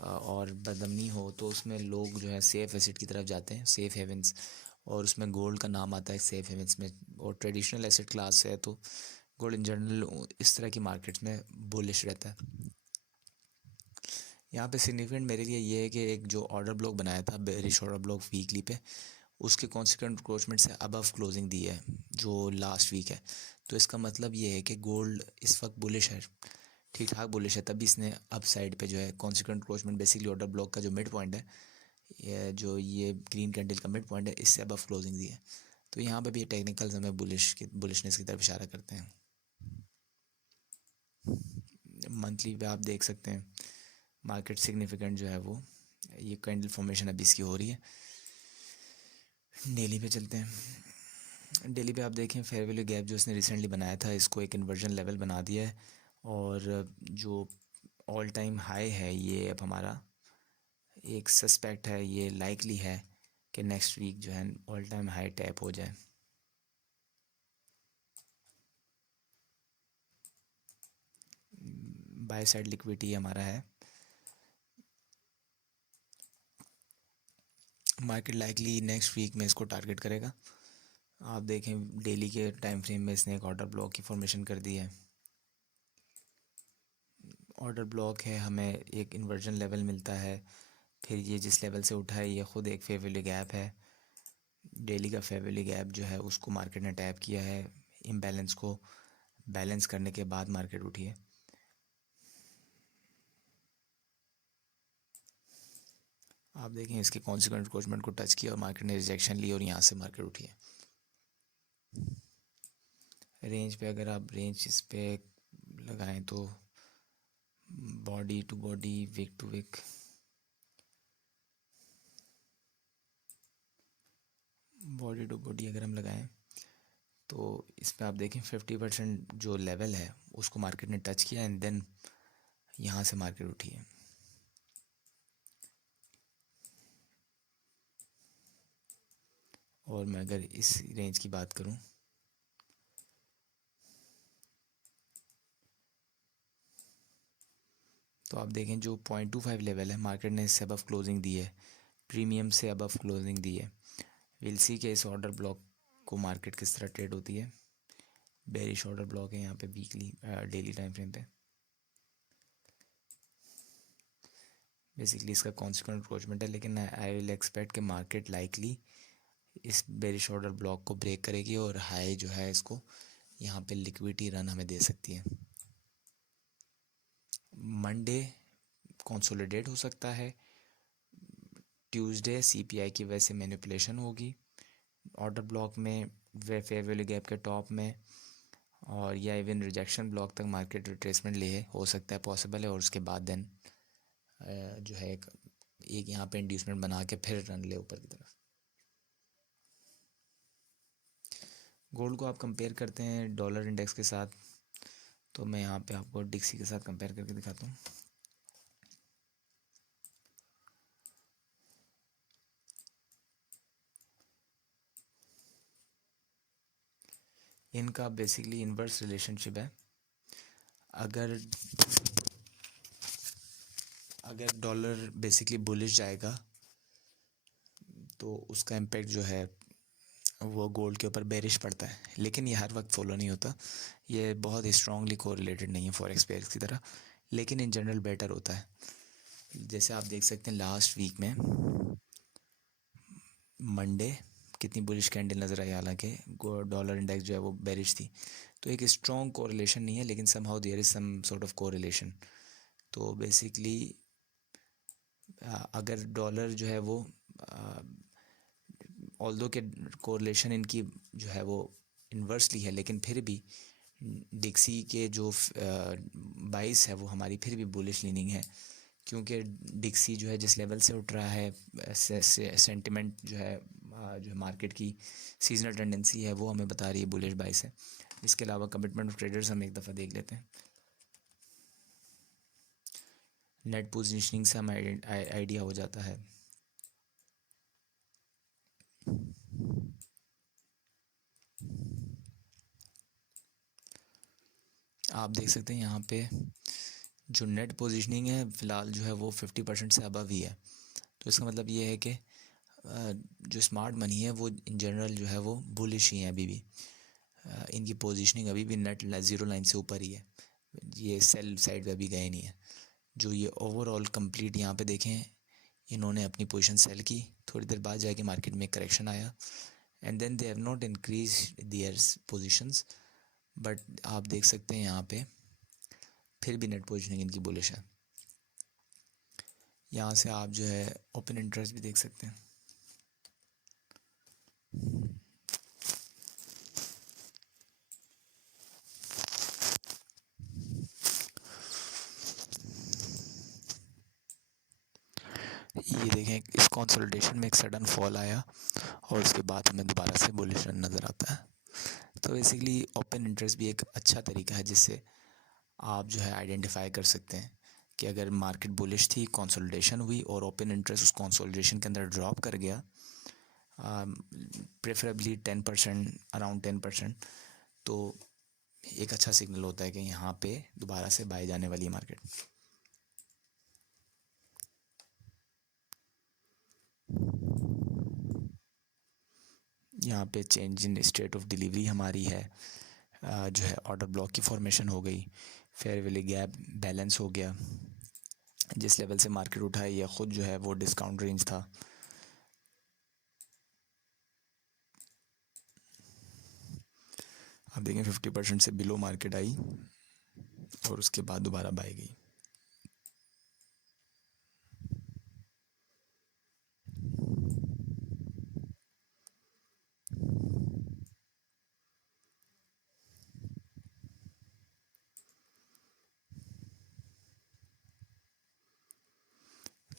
और बदअमनी हो, तो उसमें लोग जो है सेफ़ एसिड की तरफ जाते हैं, सेफ़ हेवंस, और उसमें गोल्ड का नाम आता है सेफ़ हेवंस में, और ट्रेडिशनल एसिड क्लास है, तो गोल्ड इन जनरल इस तरह की मार्केट्स में बुलिश रहता है। यहाँ पे सिग्निफिकेंट मेरे लिए ये है कि एक जो ऑर्डर ब्लॉक बनाया था बेरिश ऑर्डर ब्लॉक वीकली पे, उसके कॉन्सिक्वेंट इंक्रोचमेंट से अबव क्लोजिंग दी है जो लास्ट वीक है, तो इसका मतलब ये है कि गोल्ड इस वक्त बुलिश है, ठीक ठाक बुलिश है, तभी इसने अप साइड पे जो है consequent encroachment basically order block का जो मिड पॉइंट है, ये ग्रीन कैंडल का मिड पॉइंट है, इससे अबव क्लोजिंग दी है, तो यहाँ पे भी ये टेक्निकल्स हमें बुलिशनेस की तरफ इशारा करते हैं। मंथली पे आप देख सकते हैं मार्केट सिग्निफिकेंट जो है वो ये कैंडल फॉर्मेशन अभी इसकी हो रही है। डेली पे चलते हैं, डेली पे आप देखें फेयर वैल्यू गैप जो इसने रिसेंटली बनाया था, इसको एक इन्वर्जन लेवल बना दिया है, और जो ऑल टाइम हाई है ये अब हमारा एक सस्पेक्ट है, ये लाइकली है कि नेक्स्ट वीक जो है ऑल टाइम हाई टैप हो जाए। बाय साइड लिक्विडिटी हमारा है, मार्केट लाइकली नेक्स्ट वीक में इसको टारगेट करेगा। आप देखें डेली के टाइम फ्रेम में इसने एक ऑर्डर ब्लॉक की फॉर्मेशन कर दी है, ऑर्डर ब्लॉक है, हमें एक इन्वर्जन लेवल मिलता है, फिर ये जिस लेवल से उठा है ये ख़ुद एक फेयर वैल्यू गैप है, डेली का फेयर वैल्यू गैप जो है उसको मार्केट ने टैप किया है, इम्बैलेंस को बैलेंस करने के बाद मार्केट उठी है। आप देखें इसके कॉन्सिक्वेंट इंक्रोचमेंट को टच किया और मार्केट ने रिजेक्शन ली और यहाँ से मार्केट उठी है। रेंज पे अगर आप रेंज इस पे लगाएं तो body to body, wick to wick, body to body अगर हम लगाएं तो इस पर आप देखें 50% जो लेवल है उसको मार्केट ने टच किया एंड देन यहाँ से मार्केट उठी है। और मैं अगर इस रेंज की बात करूं तो आप देखें जो 0.25 लेवल है मार्केट ने इससे अबव क्लोजिंग दी है, प्रीमियम से अबव क्लोजिंग दी है। विल सी के इस ऑर्डर ब्लॉक को मार्केट किस तरह ट्रेड होती है। बेरिश ऑर्डर ब्लॉक है यहाँ पे वीकली डेली टाइम फ्रेम पे, बेसिकली इसका कॉन्सिक्वेंट अप्रोचमेंट है, लेकिन आई विल एक्सपेक्ट कि मार्केट लाइकली इस बेरिश ऑर्डर ब्लॉक को ब्रेक करेगी और हाई जो है इसको यहाँ पे लिक्विडिटी रन हमें दे सकती है। मंडे कंसोलिडेट हो सकता है, ट्यूसडे सीपीआई की वजह से मैनिपुलेशन होगी ऑर्डर ब्लॉक में वे फेयर वैल्यू गैप के टॉप में, और या इवन रिजेक्शन ब्लॉक तक मार्केट रिट्रेसमेंट ले हो सकता है, पॉसिबल है, और उसके बाद देन जो है एक यहाँ पे इंड्यूसमेंट बना के फिर रन ले ऊपर की तरफ। गोल्ड को आप कंपेयर करते हैं डॉलर इंडेक्स के साथ, तो मैं यहाँ पे आपको डिक्सी के साथ कंपेयर करके दिखाता हूँ। इनका बेसिकली इन्वर्स रिलेशनशिप है, अगर अगर डॉलर बेसिकली बुलिश जाएगा तो उसका इम्पेक्ट जो है वो गोल्ड के ऊपर बेरिश पड़ता है, लेकिन ये हर वक्त फॉलो नहीं होता, ये बहुत ही स्ट्रांगली कोरिलेटेड नहीं है फॉरेक्स पेयर्स की तरह, लेकिन इन जनरल बेटर होता है। जैसे आप देख सकते हैं लास्ट वीक में मंडे कितनी बुलिश कैंडल नज़र आई, हालांकि डॉलर इंडेक्स जो है वो बेरिश थी। तो एक स्ट्रॉन्ग कोरिलेशन नहीं है, लेकिन somehow there is some sort of correlation. तो बेसिकली अगर डॉलर जो है वो ऑल्दो के कोरिलेशन इनकी जो है वो इन्वर्सली है, लेकिन फिर भी डिक्सी के जो बाइस है वो हमारी फिर भी बुलिश लीनिंग है, क्योंकि डिक्सी जो है जिस लेवल से उठ रहा है, सेंटिमेंट जो है मार्केट की सीजनल टेंडेंसी है वो हमें बता रही है बुलिश बाइस है। इसके अलावा कमिटमेंट ऑफ ट्रेडर्स हम एक दफ़ा देख लेते हैं। नेट पोजीशनिंग से हमें आइडिया हो जाता है। आप देख सकते हैं यहाँ पे जो नेट पोजीशनिंग है फ़िलहाल जो है वो 50% से अबव ही है। तो इसका मतलब ये है कि जो स्मार्ट मनी है वो इन जनरल जो है वो बुलिश ही है अभी भी। इनकी पोजीशनिंग अभी भी नेट ज़ीरो लाइन से ऊपर ही है, ये सेल साइड पे भी गए नहीं है। जो ये ओवरऑल कंप्लीट यहाँ पे देखें, इन्होंने अपनी पोजीशन सेल की, थोड़ी देर बाद जाके मार्केट में करेक्शन आया and then they have not increase their positions, but आप देख सकते हैं यहाँ पे फिर भी नेट पोजीशनिंग इनकी बुलिश है। यहाँ से आप जो है ओपन इंटरेस्ट भी देख सकते हैं। ये देखें इस कंसोलिडेशन में एक सडन फॉल आया और उसके बाद हमें दोबारा से बुलिश रन नज़र आता है। तो बेसिकली ओपन इंटरेस्ट भी एक अच्छा तरीका है जिससे आप जो है आइडेंटिफाई कर सकते हैं कि अगर मार्केट बुलिश थी, कंसोलिडेशन हुई और ओपन इंटरेस्ट उस कंसोलिडेशन के अंदर ड्रॉप कर गया, प्रेफरेबली 10%, अराउंड 10%, तो एक अच्छा सिग्नल होता है कि यहाँ पे दोबारा से बाय जाने वाली है मार्केट। यहाँ पे change in state of delivery हमारी है, जो है ऑर्डर ब्लॉक की फॉर्मेशन हो गई, फेयर वैल्यू गैप बैलेंस हो गया, जिस लेवल से मार्केट उठा है या ख़ुद जो है वो डिस्काउंट रेंज था। आप देखें 50% से बिलो मार्केट आई और उसके बाद दोबारा बाय गई।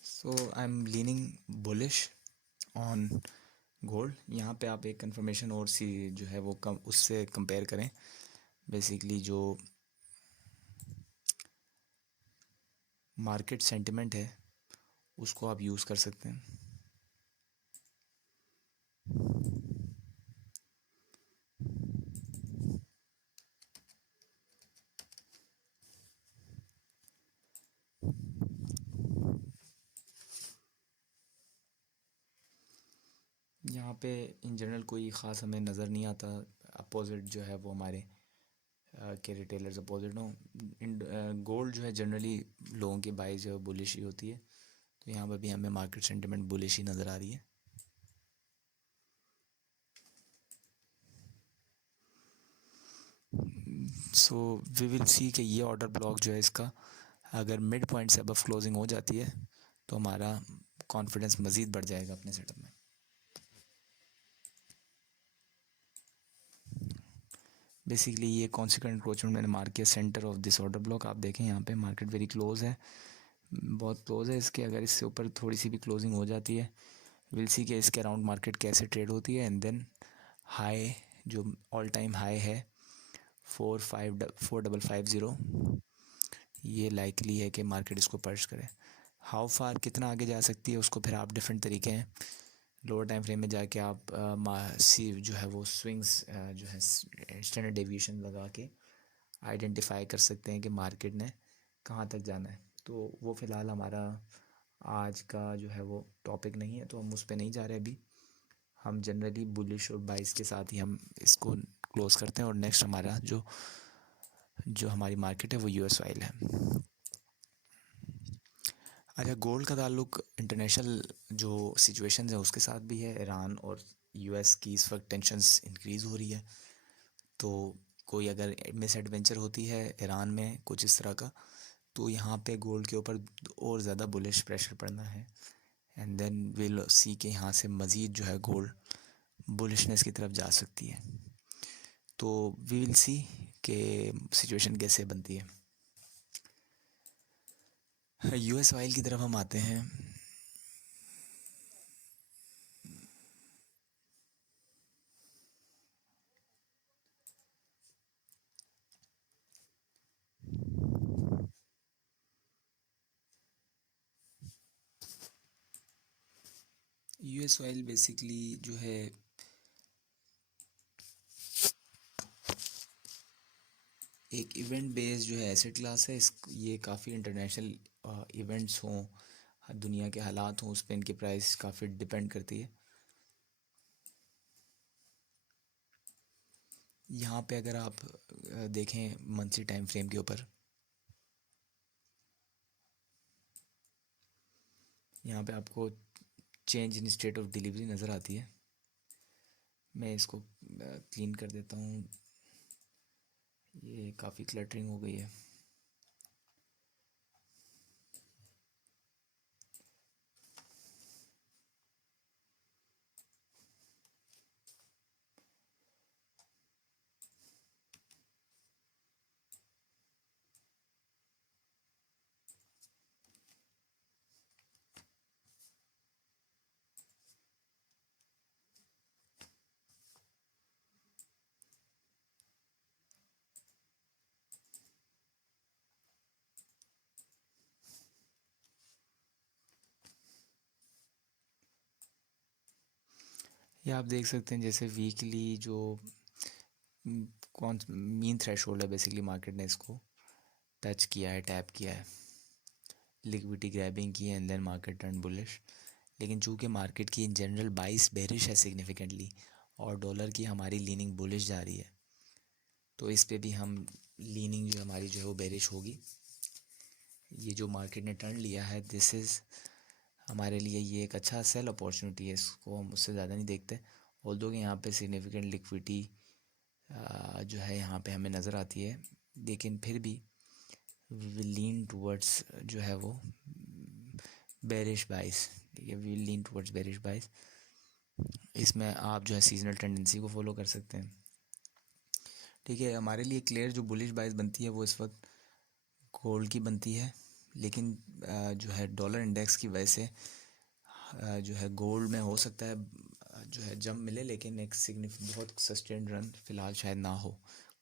So I am leaning bullish on gold. यहाँ पे आप एक कंफर्मेशन और सी जो है वो कम उससे कंपेयर करें, बेसिकली जो मार्केट सेंटिमेंट है उसको आप यूज़ कर सकते हैं। यहाँ पे इन जनरल कोई ख़ास हमें नज़र नहीं आता अपोजिट जो है वो हमारे के रिटेलर्स अपोजिट हों। गोल्ड जो है जनरली लोगों की बाई जो है बुलिश ही होती है, तो यहाँ पर भी हमें मार्केट सेंटिमेंट बुलिश ही नज़र आ रही है। सो वी विल सी कि ये ऑर्डर ब्लॉक जो है इसका अगर मिड पॉइंट से अबव क्लोजिंग हो जाती है तो हमारा कॉन्फिडेंस मज़ीद बढ़ जाएगा अपने सेटअप में। बेसिकली ये कॉन्सिक्वेंट एंक्रोचमेंट मैंने मार्क किया centre of this order block. आप देखें यहाँ पे मार्केट वेरी क्लोज है, बहुत क्लोज है इसके। अगर इससे ऊपर थोड़ी सी भी क्लोजिंग हो जाती है, विल सी कि इसके अराउंड मार्केट कैसे ट्रेड होती है। एंड देन हाई जो ऑल टाइम हाई है 4550, ये लाइकली है कि मार्केट इसको पर्च करे। हाउ फार कितना आगे जा सकती है उसको फिर आप डिफरेंट तरीके हैं, लोअर टाइम फ्रेम में जाके आप सी जो है वो स्विंग्स जो है स्टैंडर्ड डेविएशन लगा के आइडेंटिफाई कर सकते हैं कि मार्केट ने कहाँ तक जाना है। तो वो फ़िलहाल हमारा आज का जो है वो टॉपिक नहीं है, तो हम उस पर नहीं जा रहे अभी। हम जनरली बुलिश और बाइस के साथ ही हम इसको क्लोज़ करते हैं और नेक्स्ट हमारा जो हमारी मार्केट है वो यूएस ऑयल है। अच्छा, गोल्ड का ताल्लुक इंटरनेशनल जो सिचुएशन है उसके साथ भी है। ईरान और यूएस की इस वक्त टेंशन्स इंक्रीज़ हो रही है, तो कोई अगर मिस एडवेंचर होती है ईरान में कुछ इस तरह का, तो यहाँ पे गोल्ड के ऊपर और ज़्यादा बुलिश प्रेशर पड़ना है। एंड देन विल सी के यहाँ से मज़ीद जो है गोल्ड बुलिशनेस की तरफ जा सकती है। तो वी विल सी के सिचुएशन कैसे बनती है। यूएस ऑयल की तरफ हम आते हैं। यूएस ऑयल बेसिकली जो है एक इवेंट बेस्ड जो है एसेट क्लास है। इस ये काफ़ी इंटरनेशनल इवेंट्स हों, दुनिया के हालात हों, उस पर इनकी प्राइस काफ़ी डिपेंड करती है। यहाँ पे अगर आप देखें मंथली टाइम फ्रेम के ऊपर, यहाँ पे आपको change in state of delivery नज़र आती है। मैं इसको क्लीन कर देता हूँ, ये काफ़ी क्लटरिंग हो गई है। ये आप देख सकते हैं जैसे वीकली जो कौन मीन थ्रेश होल्ड है, बेसिकली मार्केट ने इसको टच किया है, टैप किया है, लिक्विडिटी ग्रैबिंग की है, and then market turn bullish. लेकिन चूंकि मार्केट की इन जनरल बाइस बेरिश है सिग्निफिकेंटली, और डॉलर की हमारी लीनिंग बुलिश जा रही है, तो इस पे भी हम लीनिंग जो हमारी जो है वो बेरिश होगी। ये जो मार्केट ने टर्न लिया है, दिस इज़ हमारे लिए ये एक अच्छा सेल अपॉर्चुनिटी है, इसको हम उससे ज़्यादा नहीं देखते। ऑल्दो कि यहाँ पे सिग्निफिकेंट लिक्विडिटी जो है यहाँ पे हमें नज़र आती है, लेकिन फिर भी विल लीन टूवर्ड्स जो है वो बेरिश बाइस। ठीक है, विल लीन टूवर्ड्स बेरिश बाइस। इसमें आप जो है सीजनल टेंडेंसी को फॉलो कर सकते हैं। ठीक है, हमारे लिए क्लियर जो बुलिश बाइस बनती है वो इस वक्त गोल्ड की बनती है, लेकिन जो है डॉलर इंडेक्स की वजह से जो है गोल्ड में हो सकता है जो है जंप मिले, लेकिन एक बहुत सस्टेन्ड रन फ़िलहाल शायद ना हो।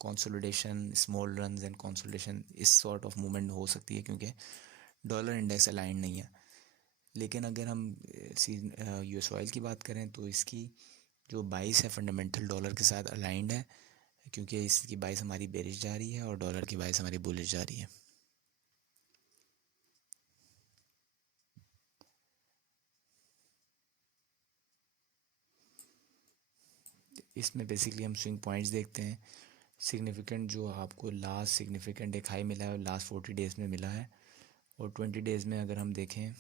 Consolidation, small runs and consolidation, इस सॉर्ट ऑफ मूवमेंट हो सकती है क्योंकि डॉलर इंडेक्स अलाइन नहीं है। लेकिन अगर हम यूएस ऑयल की बात करें तो इसकी जो बाइस है फंडामेंटल डॉलर के साथ अलाइंड है, क्योंकि इसकी बाइस हमारी बेरिश जा रही है और डॉलर की बाइस हमारी बुलिश जा रही है। इसमें बेसिकली हम स्विंग पॉइंट्स देखते हैं। सिग्निफिकेंट जो आपको लास्ट सिग्निफिकेंट एक हाई मिला है और लास्ट 40 डेज़ में मिला है, और 20 डेज़ में अगर हम देखें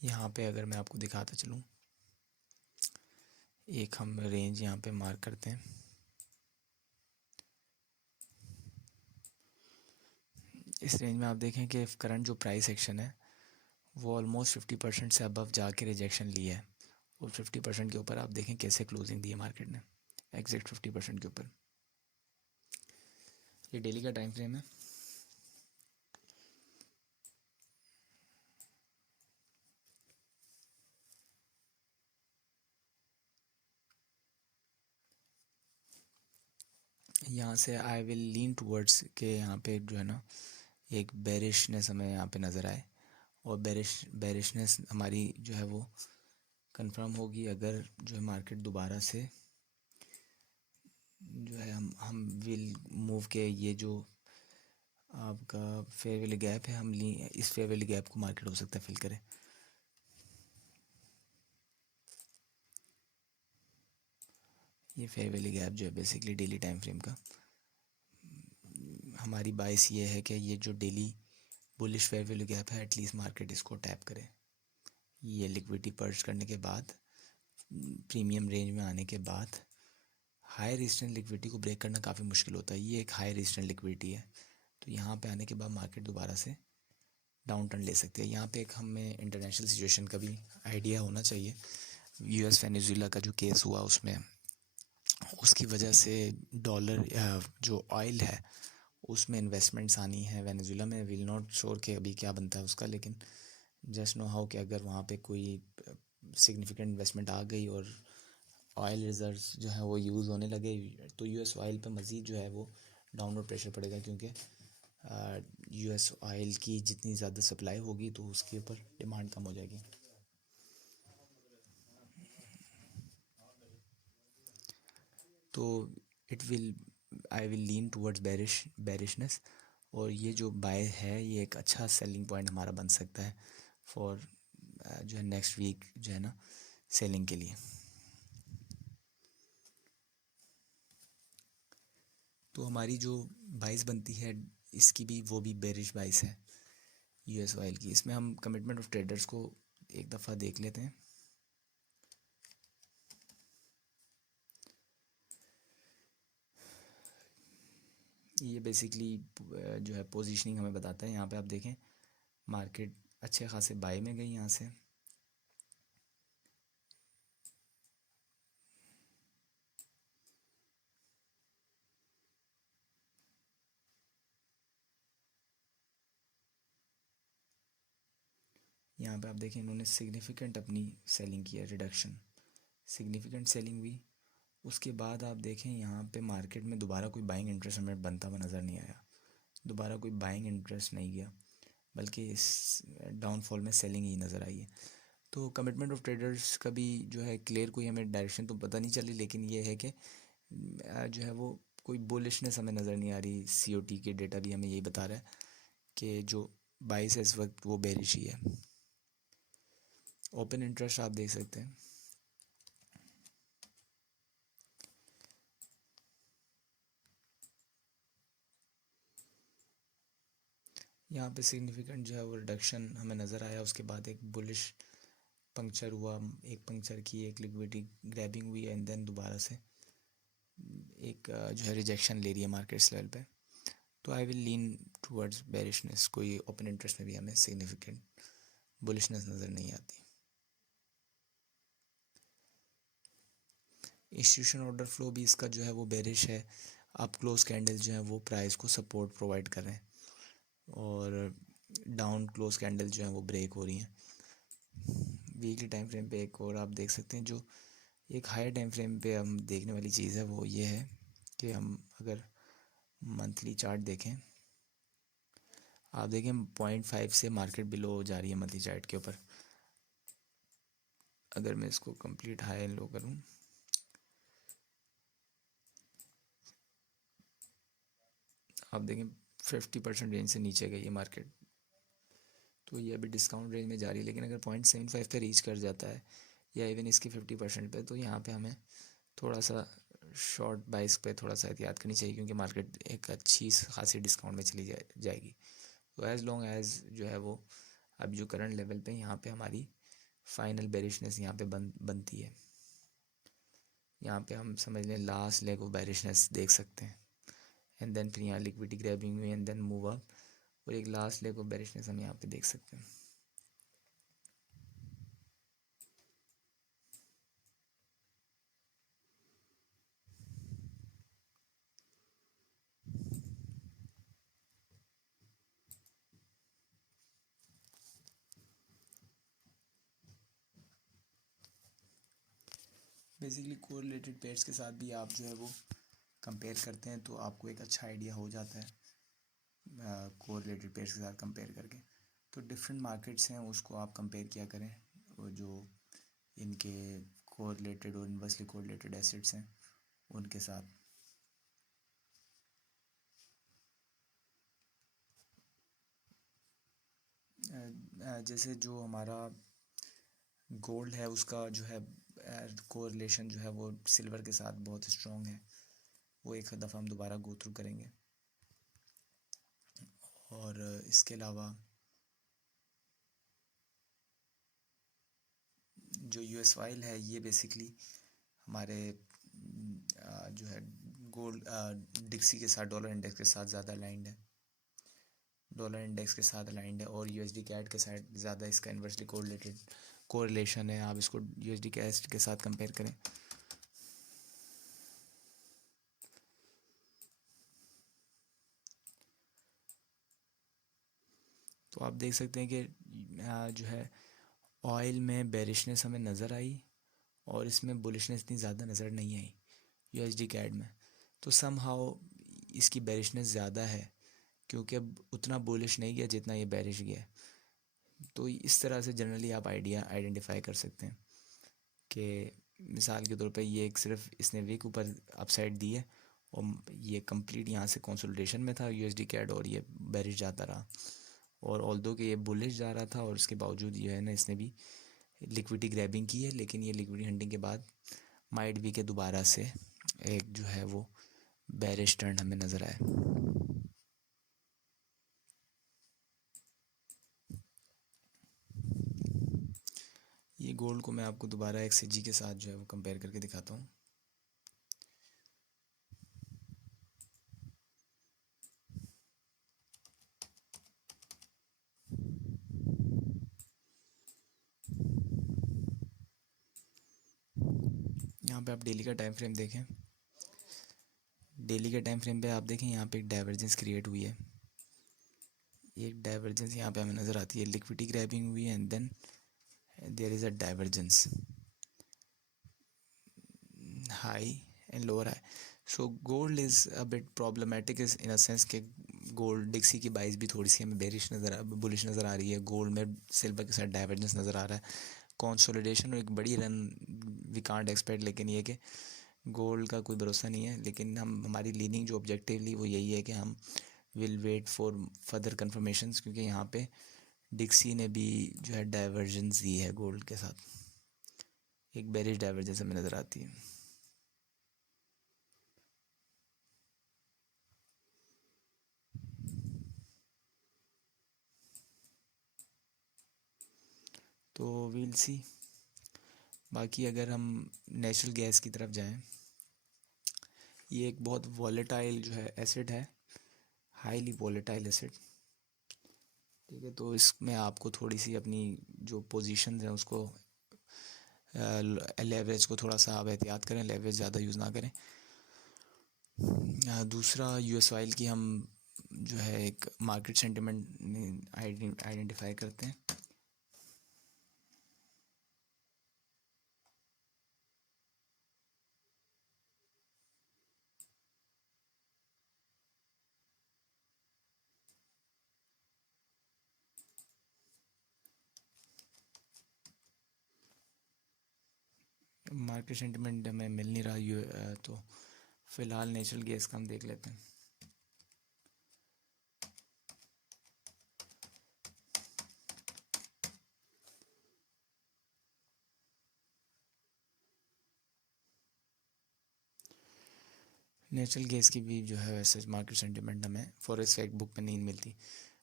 यहाँ पे, अगर मैं आपको दिखाता चलूँ, एक हम रेंज यहाँ पे मार्क करते हैं। इस रेंज में आप देखें कि करंट जो प्राइस एक्शन है वो ऑलमोस्ट 50% से अबव जाके रिजेक्शन लिया है, और 50% के ऊपर आप देखें कैसे क्लोजिंग दी है मार्केट ने, एग्जैक्ट 50% के ऊपर। ये डेली का टाइम फ्रेम है। यहाँ से आई विल लीन टूवर्ड्स के यहाँ पे जो है ना एक बेरिशनेस हमें यहाँ पे नज़र आए, और बेरिशनेस हमारी जो है वो कंफर्म होगी अगर जो है मार्केट दोबारा से जो है हम विल मूव के ये जो आपका फेयर वैली गैप है, हम ली इस फेयर वैली गैप को मार्केट हो सकता है फिल करे। ये फेयर वैली गैप जो है बेसिकली डेली टाइम फ्रेम का हमारी बाइस ये है कि ये जो daily bullish fair value gap है एटलीस्ट मार्केट इसको टैप करे। ये लिक्विडिटी पर्च करने के बाद प्रीमियम रेंज में आने के बाद हाई रेजिस्टेंस लिक्विडिटी को ब्रेक करना काफ़ी मुश्किल होता है। ये एक हाई रेजिस्टेंस लिक्विडिटी है, तो यहाँ पे आने के बाद मार्केट दोबारा से डाउन टर्न ले सकते हैं। यहाँ पे एक हमें इंटरनेशनल सिचुएशन का भी आइडिया होना चाहिए। यूएस वेनेजुएला का जो केस हुआ उसमें उसकी वजह से डॉलर जो ऑयल है उसमें इन्वेस्टमेंट्स आनी है वेनेजुएला में। विल नॉट श्योर कि अभी क्या बनता है उसका, लेकिन जस्ट नो हाउ कि अगर वहाँ पे कोई सिग्निफिकेंट इन्वेस्टमेंट आ गई और ऑयल रिजर्व्स जो है वो यूज़ होने लगे तो यूएस ऑयल पे मज़ीद जो है वो डाउनवर्ड प्रेशर पड़ेगा, क्योंकि यूएस ऑयल की जितनी ज़्यादा सप्लाई होगी तो उसके ऊपर डिमांड कम हो जाएगी। तो it will I will lean towards bearishness, और ये जो बाय है ये एक अच्छा सेलिंग पॉइंट हमारा बन सकता है फॉर जो है नेक्स्ट वीक जो है ना सेलिंग के लिए। तो हमारी जो बाइस बनती है इसकी भी वो भी बेरिश बाइस है यूएस ऑयल की। इसमें हम कमिटमेंट ऑफ ट्रेडर्स को एक दफ़ा देख लेते हैं। ये बेसिकली जो है पोजीशनिंग हमें बताता है। यहाँ पे आप देखें मार्केट अच्छे खासे बाय में गई यहाँ से, यहाँ पे आप देखें इन्होंने सिग्निफिकेंट अपनी सेलिंग किया, रिडक्शन सिग्निफिकेंट सेलिंग हुई। उसके बाद आप देखें यहाँ पे मार्केट में दोबारा कोई बाइंग इंटरेस्ट हमें बनता हुआ नज़र नहीं आया, दोबारा कोई बाइंग इंटरेस्ट नहीं गया, बल्कि इस डाउनफॉल में सेलिंग ही नज़र आई है। तो कमिटमेंट ऑफ ट्रेडर्स का भी जो है क्लियर कोई हमें डायरेक्शन तो पता नहीं चली, लेकिन ये है कि जो है वो कोई बुलिशनेस हमें नज़र नहीं आ रही। सीओटी के डेटा भी हमें यही बता रहा है कि जो बाइस है इस वक्त वो बेरिश ही है। ओपन इंटरेस्ट आप देख सकते हैं, यहाँ पे सिग्निफिकेंट जो है वो रिडक्शन हमें नज़र आया। उसके बाद एक बुलिश पंक्चर हुआ, एक पंक्चर की एक लिक्विडिटी ग्रैबिंग हुई एंड देन दोबारा से एक जो है रिजेक्शन ले रही है मार्केट इस लेवल पे। तो I will lean towards bearishness. कोई ओपन इंटरेस्ट में भी हमें सिग्निफिकेंट बुलिशनेस नज़र नहीं आती। इंस्टीट्यूशन ऑर्डर फ्लो भी इसका जो है वो बेरिश है। आप क्लोज कैंडल जो है वो प्राइस को सपोर्ट प्रोवाइड कर रहे हैं, और डाउन क्लोज कैंडल जो है वो ब्रेक हो रही हैं। वीकली टाइम फ्रेम पे एक और आप देख सकते हैं जो एक हायर टाइम फ्रेम पे हम देखने वाली चीज़ है वो ये है कि हम अगर मंथली चार्ट देखें, आप देखें 0.5 से मार्केट बिलो जा रही है मंथली चार्ट के ऊपर। अगर मैं इसको कंप्लीट हाई एंड लो करूं, आप देखें 50% रेंज से नीचे गई है मार्केट, तो ये अभी डिस्काउंट रेंज में जा रही है। लेकिन अगर 0.75 पे रीच कर जाता है या इवन इसकी 50% पे, तो यहाँ पे हमें थोड़ा सा शॉर्ट बाइस पे थोड़ा सा एहतियात करनी चाहिए, क्योंकि मार्केट एक अच्छी खासी डिस्काउंट में चली जाएगी। तो एज़ लॉन्ग एज़ जो है वो अब जो करंट लेवल पे यहाँ पे हमारी फाइनल बेरिशनेस यहाँ पे बनती है। यहाँ पे हम समझ लें लास्ट लेग ऑफ बेरिशनेस देख सकते हैं, एंड देन फिर यहाँ लिक्विडिटी ग्रैबिंग हुई एंड देन मूव अप, और एक लास्ट लेग ऑफ बेरिशनेस हम यहाँ पे देख सकते हैं। बेसिकली कोरिलेटेड पेयर्स के साथ भी आप जो है वो कंपेयर करते हैं तो आपको एक अच्छा आइडिया हो जाता है कोरिलेटेड पेयर्स के साथ कंपेयर करके। तो डिफरेंट मार्केट्स हैं उसको आप कंपेयर किया करें, वो जो इनके कोरिलेटेड और इन्वर्सली कोरिलेटेड एसिड्स हैं उनके साथ। जैसे जो हमारा गोल्ड है उसका जो है कोरिलेशन जो है वो सिल्वर के साथ बहुत स्ट्रॉन्ग है, वो एक दफ़ा हम दोबारा गो थ्रू करेंगे। और इसके अलावा जो यूएस ऑयल है ये बेसिकली हमारे जो है गोल्ड डिक्सी के साथ डॉलर इंडेक्स के साथ ज़्यादा अलाइंड है, डॉलर इंडेक्स के साथ अलाइंड है, और यूएसडी कैट के साथ ज़्यादा इसका इन्वर्सली कोरिलेटेड कोरिलेशन है। आप इसको यूएसडी कैट के साथ कंपेयर करें तो आप देख सकते हैं कि जो है ऑयल में बेरिशनेस हमें नज़र आई और इसमें बुलिशनेस इतनी ज़्यादा नज़र नहीं आई यूएसडी कैट में। तो सम हाउ इसकी बेरिशनेस ज़्यादा है क्योंकि अब उतना बुलिश नहीं गया जितना ये बेरिश गया। तो इस तरह से जनरली आप आइडिया आइडेंटिफाई कर सकते हैं कि मिसाल के तौर पे ये एक सिर्फ इसने वीक ऊपर अपसाइड दी है और ये कंप्लीट यहाँ से कंसोलिडेशन में था यूएसडी कैड और ये बेरिश जाता रहा, और ऑल्दो कि ये बुलिश जा रहा था और उसके बावजूद ये है ना इसने भी लिक्विडिटी ग्रैबिंग की है, लेकिन ये लिक्विडिटी हंटिंग के बाद माइट भी के दोबारा से एक जो है वो बेरिश टर्न हमें नज़र आए। ये गोल्ड को मैं आपको दोबारा एक सीजी के साथ जो है वो कंपेयर करके दिखाता हूँ। यहाँ पे आप डेली का टाइम फ्रेम देखें, डेली के टाइम फ्रेम पे आप देखें यहाँ पे एक डाइवर्जेंस क्रिएट हुई है, एक डाइवर्जेंस यहाँ पे हमें नज़र आती है, लिक्विडिटी ग्रैबिंग हुई है and then there is a divergence high and lower high. So gold is a bit problematic is in a sense कि गोल्ड डिक्सी की बाइस भी थोड़ी सी हमें बेरिश नज़र बुलिश नज़र आ रही है, गोल्ड में सिल्वर के साथ डाइवर्जेंस नज़र आ रहा है, कंसोलिडेशन और एक बड़ी रन वी कांट एक्सपेक्ट, लेकिन ये कि गोल्ड का कोई भरोसा नहीं है। लेकिन हम हमारी लीनिंग जो ऑब्जेक्टिवली वो यही है कि हम will wait for further confirmations, क्योंकि यहाँ पे डिक्सी ने भी जो है डाइवर्जेंस दी है गोल्ड के साथ, एक बेरिश डाइवर्जेंस हमें नज़र आती है। तो वील सी। बाकी अगर हम नेचुरल गैस की तरफ जाएं, ये एक बहुत वॉलेटाइल जो है एसिड है, हाईली वॉलेटाइल एसिड, ठीक है। तो इसमें आपको थोड़ी सी अपनी जो पोजीशन है उसको लेवरेज को थोड़ा सा आप एहतियात करें, लेवरेज ज़्यादा यूज़ ना करें। दूसरा यूएस ऑयल की हम जो है एक मार्केट सेंटिमेंट आइडेंटिफाई करते हैं। मार्केट सेंटिमेंट हमें मिल नहीं रहा तो फ़िलहाल नेचुरल गैस का हम देख लेते हैं। नेचुरल गैस की भी जो है वैसे मार्केट सेंटिमेंट हमें फॉरेस्ट फैक्ट बुक पे नहीं मिलती।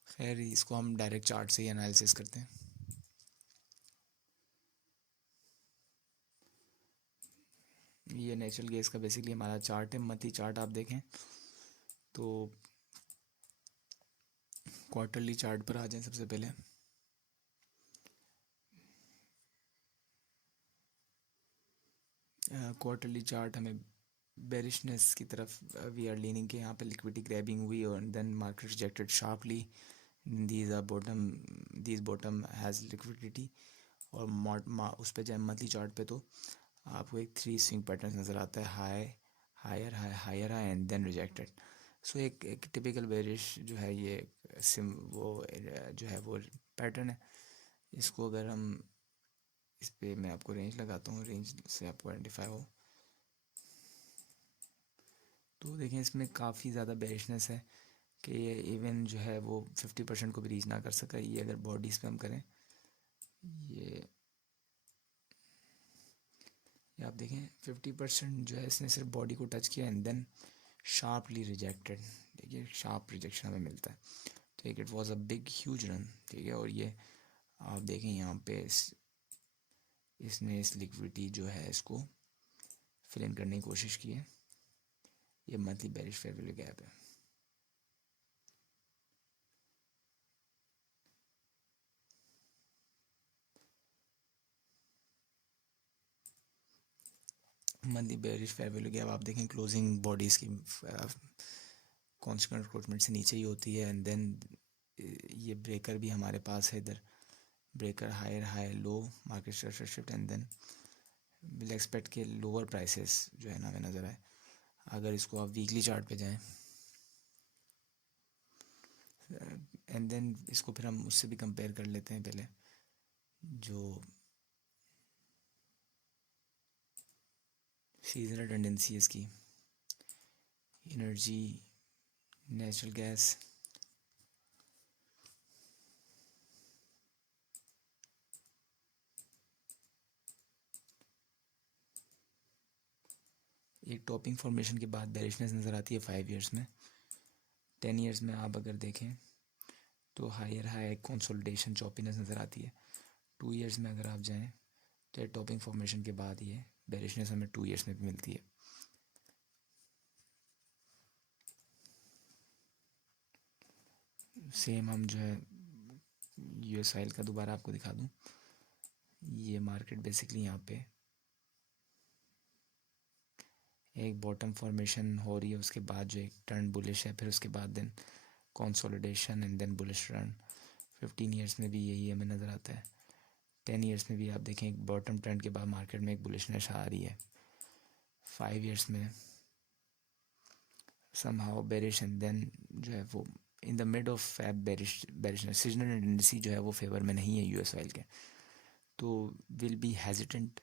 खैर इसको हम डायरेक्ट चार्ट से ही एनालिसिस करते हैं। ये नेचुरल गैस का बेसिकली हमारा चार्ट है, मंथली चार्ट आप देखें तो क्वार्टरली चार्ट पर आ जाएं सबसे पहले। क्वार्टरली चार्ट हमें बेरिशनेस की तरफ वी आर लीनिंग के, यहाँ पे लिक्विडिटी ग्रैबिंग हुई और then market rejected sharply, these are bottom, these bottom has liquidity. और उस पर जाए मंथली चार्ट पे तो आपको एक थ्री स्विंग पैटर्न नज़र आता है, high higher high and then rejected. So एक टिपिकल बेरिश जो है ये वो जो है वो पैटर्न है। इसको अगर हम इस पे मैं आपको रेंज लगाता हूँ, रेंज से आपको आइडेंटिफाई हो तो देखें इसमें काफ़ी ज़्यादा बेरिशनेस है कि ये इवन जो है वो 50% को भी रीच ना कर सका। ये अगर बॉडीज़ पे हम करें, ये आप देखें 50% जो है इसने सिर्फ बॉडी को टच किया एंड देन शार्पली रिजेक्टेड। देखिए शार्प रिजेक्शन हमें मिलता है। ठीक, it was a big huge run. ठीक है, और ये आप देखें यहाँ पे इसने इस लिक्विडिटी जो है इसको फिल इन करने की कोशिश की है। ये monthly bearish fair value gap है। Monthly bearish fair value gap आप देखें क्लोजिंग बॉडीज़ की कॉन्स्टेंट रिक्रूटमेंट से नीचे ही होती है एंड देन ये ब्रेकर भी हमारे पास है इधर, breaker higher high low market structure shift and then will expect के लोअर प्राइसेस जो है ना हमें नज़र आए। अगर इसको आप वीकली चार्ट पे जाएं एंड देन इसको फिर हम उससे भी कंपेयर कर लेते हैं पहले, जो सीजनल टेंडेंसी है इसकी, एनर्जी, नेचुरल गैस, एक टॉपिंग फॉर्मेशन के बाद बेरिशनेस नज़र आती है 5 ईयर्स में। 10 ईयर्स में आप अगर देखें तो हायर हाई कंसोलिडेशन चॉपीनेस नज़र आती है। 2 ईयर्स में अगर आप जाएं तो टॉपिंग फॉर्मेशन के बाद ये बेरिशनेस हमें 2 ईयर्स में भी मिलती है। सेम हम जो है यूएस ऑयल का दोबारा आपको दिखा दूं। ये मार्केट बेसिकली यहाँ पे एक बॉटम फॉर्मेशन हो रही है, उसके बाद जो एक टर्न बुलिश है, फिर उसके बाद then consolidation and then bullish turn. 15 years में भी यही हमें नज़र आता है। 10 ईयर्स में भी आप देखें एक बॉटम ट्रेंड के बाद मार्केट में एक बुलिशनेस आ रही है। 5 ईयर्स में समहाउ बेरिश एंड देन जो है वो in the mid of Feb bearishness. Seasonal tendency जो है वो फेवर में नहीं है यूएस ऑयल के, तो विल बी हेजिटेंट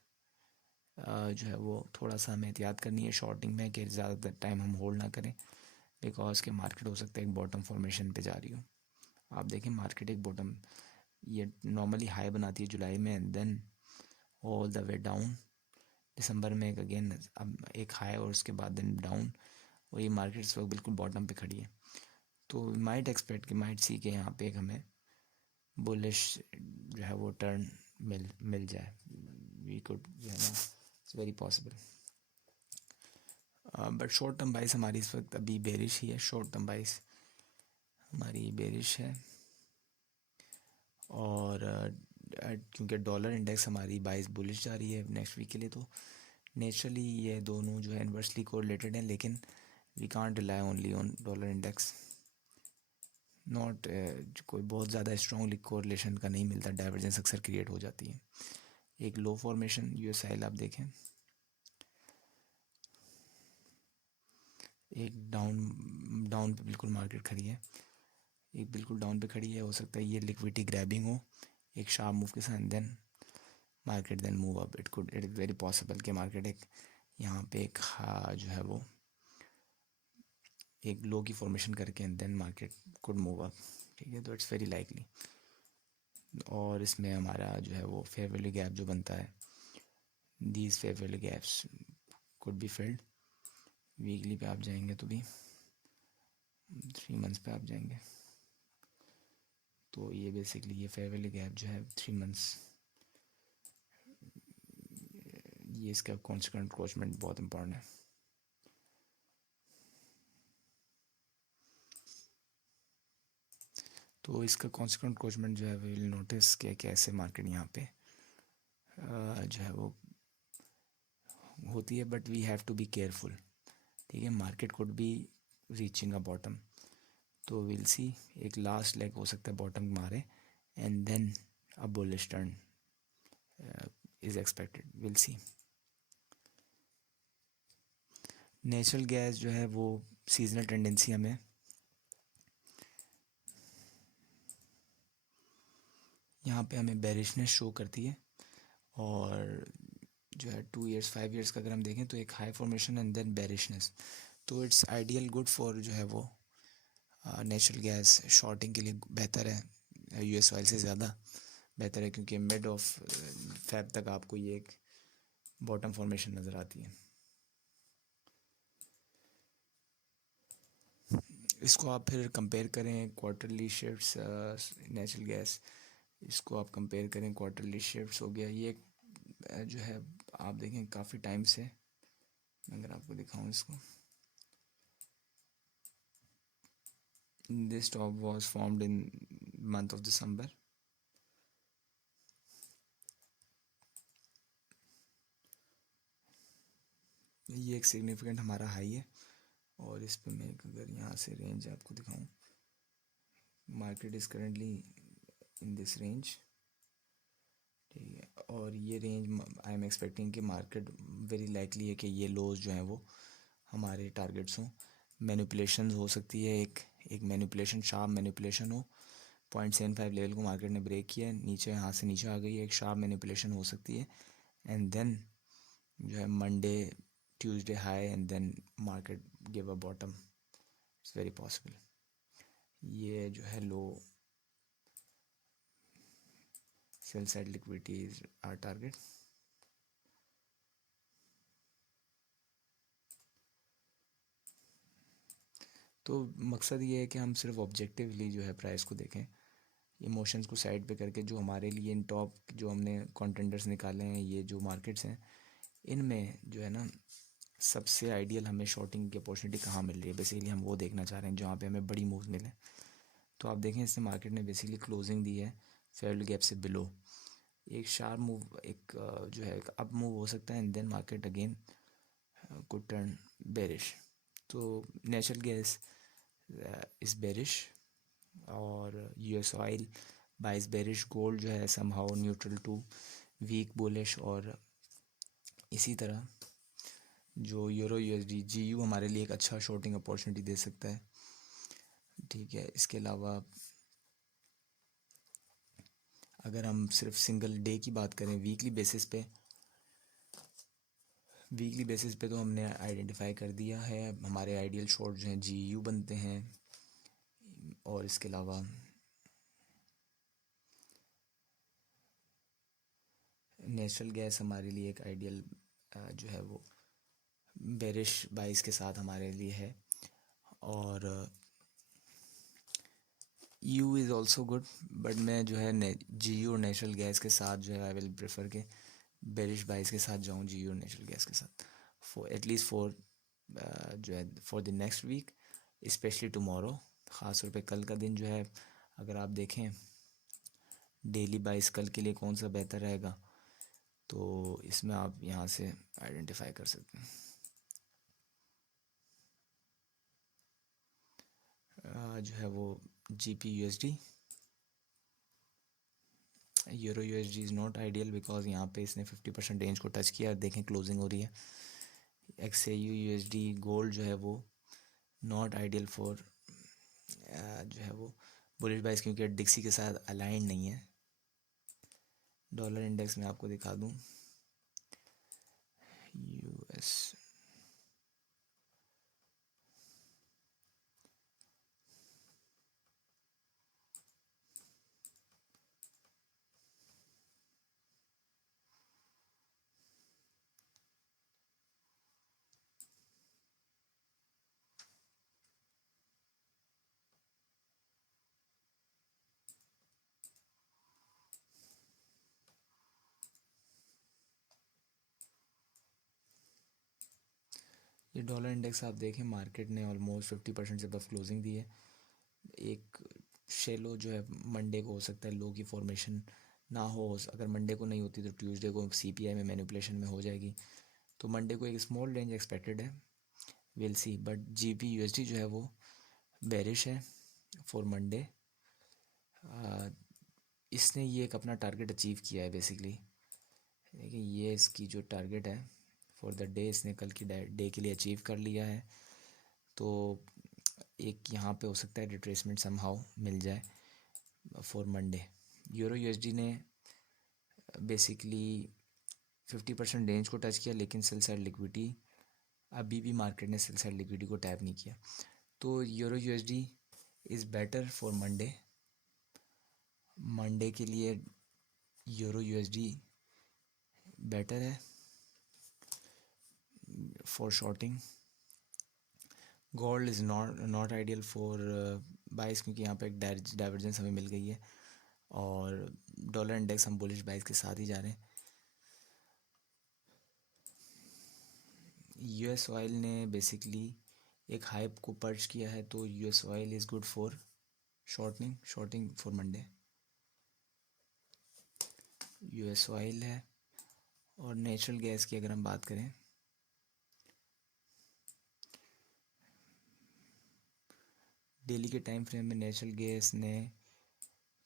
जो है वो थोड़ा सा हमें एहतियात करनी है शॉर्टिंग में कि ज़्यादा टाइम हम होल्ड ना करें, बिकॉज के मार्केट हो सकता है एक बॉटम फॉर्मेशन पे जा रही हो। आप देखें मार्केट एक बॉटम ये नॉर्मली हाई बनाती है जुलाई में and then all the way down. दिसंबर में एक अगेन अब एक हाई और उसके बाद देन डाउन, और ये मार्केट इस वक्त बिल्कुल बॉटम पे खड़ी है। तो माइट एक्सपेक्ट कि माइट सी के यहाँ पे एक हमें बुलिश जो है वो टर्न मिल जाए। वी कुड जो है ना it's very possible, but short term बाइस हमारी इस वक्त अभी बेरिश ही है। शॉर्ट टर्म बाइस हमारी बेरिश है, और क्योंकि डॉलर इंडेक्स हमारी बाइस बुलिश जा रही है नेक्स्ट वीक के लिए, तो नेचुरली ये दोनों जो है इन्वर्सली कोरिलेटेड हैं। लेकिन we can't rely only on dollar index, not कोई बहुत ज़्यादा स्ट्रॉन्गली कोरिलेशन का नहीं मिलता, डाइवर्जेंस अक्सर क्रिएट हो जाती है। एक लो फॉर्मेशन यूएस ऑयल आप देखें, एक डाउन पे बिल्कुल मार्केट खड़ी है, एक बिल्कुल डाउन पे खड़ी है। हो सकता है ये लिक्विडिटी ग्रैबिंग हो एक शार्प मूव के साथ, then market then move up. It is very possible कि मार्केट एक यहाँ पे एक जो है वो एक लो की फॉर्मेशन करके and then market could move up. ठीक है, तो इट्स वेरी लाइकली। और इसमें हमारा जो है वो फेयर वैल्यू गैप जो बनता है, these fair value gaps could be filled. Weekly पे आप जाएंगे तो भी 3 मंथ्स पे आप जाएंगे तो ये बेसिकली ये फेयर वैल्यू गैप जो है 3 मंथ्स, ये इसका कॉन्सिक्वेंट क्रोचमेंट बहुत इंपॉर्टेंट है। तो इसका कॉन्सिक्वेंट क्रोचमेंट जो है विल नोटिस कि कैसे मार्केट यहाँ पे जो है वो होती है, but we have to be careful. ठीक है, market could be reaching a bottom, तो विल सी एक लास्ट लेग हो सकता है बॉटम मारे and then a bullish turn is expected, will see. Natural gas जो है वो सीजनल टेंडेंसी हमें यहाँ पे हमें बेरिशनेस शो करती है, और जो है 2 years 5 years का अगर हम देखें तो एक high formation and then bearishness. तो इट्स आइडियल गुड फॉर जो है वो नेचुरल गैस शॉर्टिंग के लिए बेहतर है, यूएस ऑयल से ज़्यादा बेहतर है, क्योंकि मिड ऑफ फेब तक आपको ये एक बॉटम फॉर्मेशन नज़र आती है। इसको आप फिर कंपेयर करें क्वार्टरली शिफ्ट्स, नेचुरल गैस, इसको आप कंपेयर करें क्वार्टरली शिफ्ट्स हो गया, ये जो है आप देखें काफ़ी टाइम से, अगर आपको दिखाऊं इसको, this top was formed in month of December. ये एक सिग्निफिकेंट हमारा हाई है, और इस पे मैं अगर यहाँ से रेंज आपको दिखाऊं, market is currently in this range, ठीक है, और ये रेंज आई एम एक्सपेक्टिंग कि मार्केट वेरी लाइकली है कि ये लोज जो हैं वो हमारे टारगेट्स हों। मैनिपुलेशन हो सकती है, एक एक मैनिपुलेशन, शार्प मैनिपुलेशन हो, 0.75 लेवल को मार्केट ने ब्रेक किया है, नीचे यहाँ से नीचे आ गई है, एक शार्प मैनिपुलेशन हो सकती है, एंड देन जो है Monday Tuesday high and then market give a bottom, it's very possible. ये जो है low sell side liquidity is our target. तो मकसद ये है कि हम सिर्फ ऑब्जेक्टिवली जो है प्राइस को देखें, इमोशंस को साइड पे करके, जो हमारे लिए इन टॉप जो हमने कॉन्टेंडर्स निकाले हैं, ये जो मार्केट्स हैं, इनमें जो है ना सबसे आइडियल हमें शॉर्टिंग की अपॉर्चुनिटी कहाँ मिल रही है, बेसिकली हम वो देखना चाह रहे हैं जहाँ पे हमें बड़ी मूव मिले। तो आप देखें इससे मार्केट ने बेसिकली क्लोजिंग दी है फेयर गैप से बिलो, एक शार्प मूव, एक जो है अप मूव हो सकता है, and then market again could turn bearish. तो नेचुरल गैस इज़ बेरिश, और US oil bias bearish, gold जो है somehow neutral to weak bullish, और इसी तरह जो यूरो यूएसडी जीयू हमारे लिए एक अच्छा शॉर्टिंग अपॉर्चुनिटी दे सकता है, ठीक है। इसके अलावा अगर हम सिर्फ सिंगल डे की बात करें, वीकली बेसिस पे तो हमने आइडेंटिफाई कर दिया है, हमारे आइडियल शॉर्ट जो हैं जीयू बनते हैं, और इसके अलावा नेचुरल गैस हमारे लिए एक आइडियल जो है वो बेरिश बाइस के साथ हमारे लिए है, और you is also good, but मैं जो है जीयू और नेचुरल गैस के साथ जो है आई विल प्रेफर के बेरिश बाइस के साथ जाऊँ, जीयू और नेचुरल गैस के साथ, फॉर एटलीस्ट फॉर जो है for the next week, especially tomorrow, ख़ास तौर पे कल का दिन जो है, अगर आप देखें डेली बाइस कल के लिए कौन सा बेहतर रहेगा, तो इसमें आप यहाँ से आइडेंटिफाई कर सकते हैं। जो है वो GP USD, euro USD is not ideal because यहाँ पे इसने 50% रेंज को टच किया, देखें क्लोजिंग हो रही है। एक्सएयू यूएसडी गोल्ड जो है वो नॉट आइडियल फॉर जो है वो बुलिश बाइस, क्योंकि डिक्सी के साथ अलाइन नहीं है। डॉलर इंडेक्स में आपको दिखा दूँ, यूएस ये डॉलर इंडेक्स आप देखें, मार्केट ने ऑलमोस्ट 50% से बफ क्लोजिंग दी है। एक शेलो जो है मंडे को हो सकता है लो की फॉर्मेशन ना हो, अगर मंडे को नहीं होती तो ट्यूसडे को सीपीआई में मैनिपुलेशन में हो जाएगी, तो मंडे को एक स्मॉल रेंज एक्सपेक्टेड है, will see. But GP USD जो है वो बेरिश है फॉर मंडे, इसने ये एक अपना टारगेट अचीव किया है बेसिकली, देखिए ये इसकी जो टारगेट है फॉर द डे इसने कल की डे के लिए अचीव कर लिया है। तो एक यहाँ पे हो सकता है रिट्रेसमेंट समहाउ मिल जाए फॉर मंडे। यूरो यूएसडी ने बेसिकली 50% रेंज को टच किया, लेकिन सेल साइड लिक्विडिटी अभी भी मार्केट ने सेल साइड लिक्विडिटी को टैप नहीं किया। तो euro USD is better for Monday. Monday के लिए यूरो यूएसडी बेटर है for shorting. Gold is not ideal for bias, क्योंकि यहाँ पे एक डाइवर्जेंस हमें मिल गई है और डॉलर इंडेक्स हम बुलिश बाइस के साथ ही जा रहे हैं। यूएस ऑयल ने बेसिकली एक हाइप को पर्च किया है, तो US oil is good for shorting for Monday. US oil है। और नेचुरल गैस की अगर हम बात करें, डेली के टाइम फ्रेम में नेचुरल गैस ने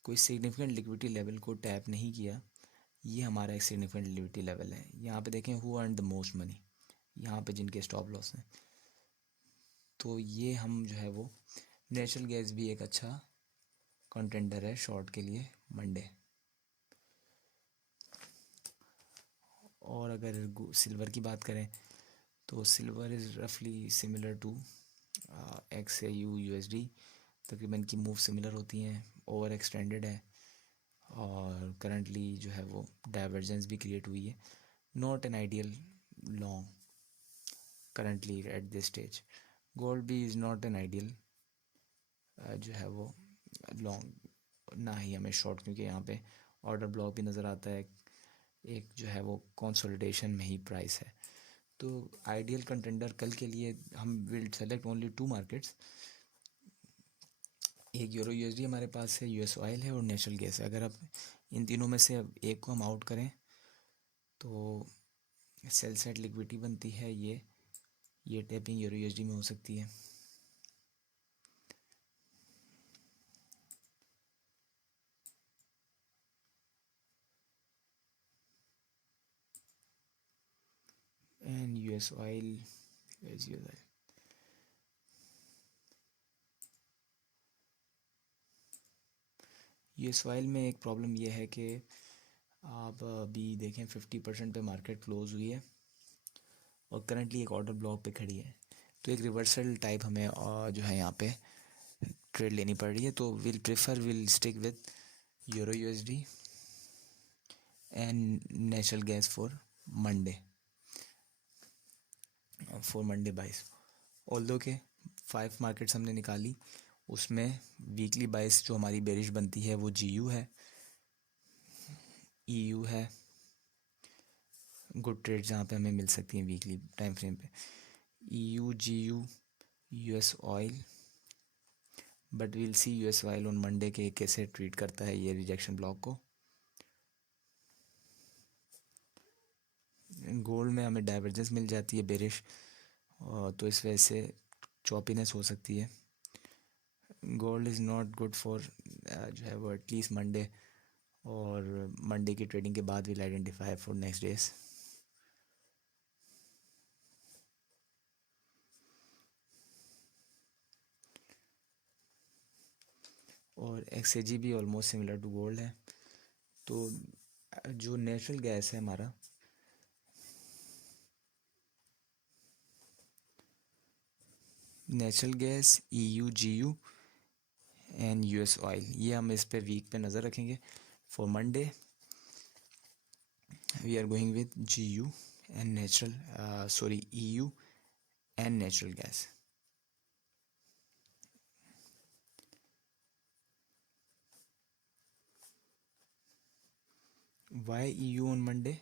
कोई सिग्निफिकेंट लिक्विडिटी लेवल को टैप नहीं किया। ये हमारा एक सिग्निफिकेंट लिक्विडिटी लेवल है। यहाँ पे देखें who earn the most money, यहाँ पे जिनके स्टॉप लॉस हैं। तो ये हम जो है वो नेचुरल गैस भी एक अच्छा कंटेंडर है शॉर्ट के लिए मंडे। और अगर सिल्वर की बात करें तो सिल्वर इज़ रफली सिमिलर टू XAU USD। तकरीबन की मूव सिमिलर होती हैं, ओवर एक्सटेंडेड है और करंटली जो है वो डाइवर्जेंस भी क्रिएट हुई है। Not an ideal long currently at this stage. Gold भी इज़ नॉट एन आइडियल जो है वो लॉन्ग, ना ही हमें शॉर्ट, क्योंकि यहाँ पे ऑर्डर ब्लॉक भी नज़र आता है। एक जो है वो कंसोलिडेशन में ही प्राइस है। तो आइडियल कंटेंडर कल के लिए हम विल सेलेक्ट ओनली 2 मार्केट्स। एक यूरो यूएसडी हमारे पास है, यूएस ऑयल है और नेचुरल गैस है। अगर आप इन तीनों में से एक को हम आउट करें तो सेल साइड लिक्विडिटी बनती है। ये टैपिंग यूरो यूएसडी में हो सकती है। And US oil is US oil. US oil में एक प्रॉब्लम यह है कि आप अभी देखें 50% पे मार्केट क्लोज हुई है और करंटली एक ऑर्डर ब्लॉक पे खड़ी है। तो एक रिवर्सल टाइप हमें जो है यहाँ पे ट्रेड लेनी पड़ रही है। तो will stick with euro USD and natural gas for Monday बाइस। ऑल्दो के 5 मार्केट्स हमने निकाली, उसमें वीकली बाइस जो हमारी बेरिश बनती है वो GU है, EU है। गुड ट्रेड जहाँ पे हमें मिल सकती हैं वीकली टाइम फ्रेम पे, EU, GU, US oil. But we'll see US oil on Monday के कैसे ट्रीट करता है ये रिजेक्शन ब्लॉक को। गोल्ड में हमें डाइवर्जेंस मिल जाती है बेरिश, तो इस वजह से चॉपीनेस हो सकती है। Gold is not good for जो है वो एटलीस्ट मंडे, और मंडे की ट्रेडिंग के बाद will identify for next days. और XAG भी ऑलमोस्ट सिमिलर टू गोल्ड है। तो जो नेचुरल गैस है हमारा, natural gas, EU, GU and US oil, ये हम इस पे वीक पे नज़र रखेंगे। For Monday we are going with GU and EU and natural gas. Why EU on Monday?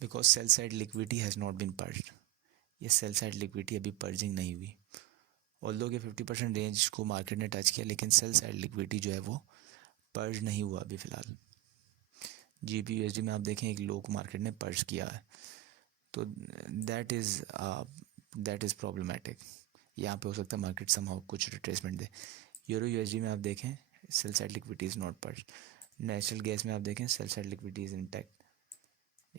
Because sell side liquidity has not been purged. ये sell side liquidity अभी purging नहीं हुई। ऑल्दो के 50% रेंज को market ने touch किया, लेकिन sell side liquidity जो है वो पर्ज नहीं हुआ अभी फ़िलहाल। GBP/USD में आप देखें एक लो को मार्केट ने पर्ज किया है, तो दैट इज़ प्रॉब्लमेटिक। यहाँ पे हो सकता है मार्केट समहाउ कुछ रिट्रेसमेंट दे। यूरो USD में आप देखें cell side liquidity is not purge. Natural gas में आप देखें cell side liquidity is intact.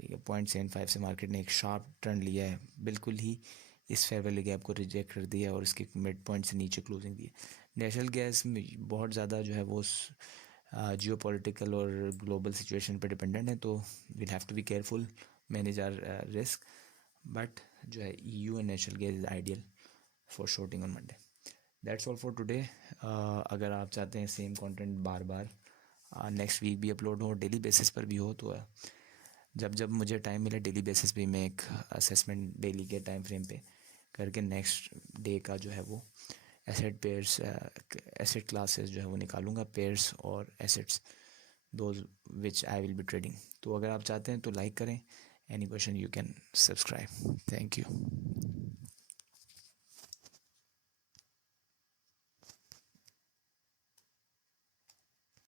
0.75 से मार्केट ने एक शार्प टर्न लिया है, बिल्कुल ही इस फेयर वैल्यू गैप को रिजेक्ट कर दिया और इसके मिड पॉइंट से नीचे क्लोजिंग दी है। नेचुरल गैस में बहुत ज़्यादा जो है वो जियो पॉलिटिकल और ग्लोबल सिचुएशन पर डिपेंडेंट है, तो we'll have to be careful, manage our risk, but जो है EU and natural gas is ideal for shorting on Monday. That's all for today. अगर आप चाहते हैं सेम कंटेंट बार बार नेक्स्ट वीक भी अपलोड हो, डेली बेसिस पर भी हो, तो जब जब मुझे टाइम मिले डेली बेसिस पे मैं एक असेसमेंट डेली के टाइम फ्रेम पे करके नेक्स्ट डे का जो है वो एसेट पेयर्स एसेट क्लासेस जो है वो निकालूंगा, पेयर्स और assets, those which I will be trading. तो अगर आप चाहते हैं तो लाइक करें, any question you can subscribe. Thank you.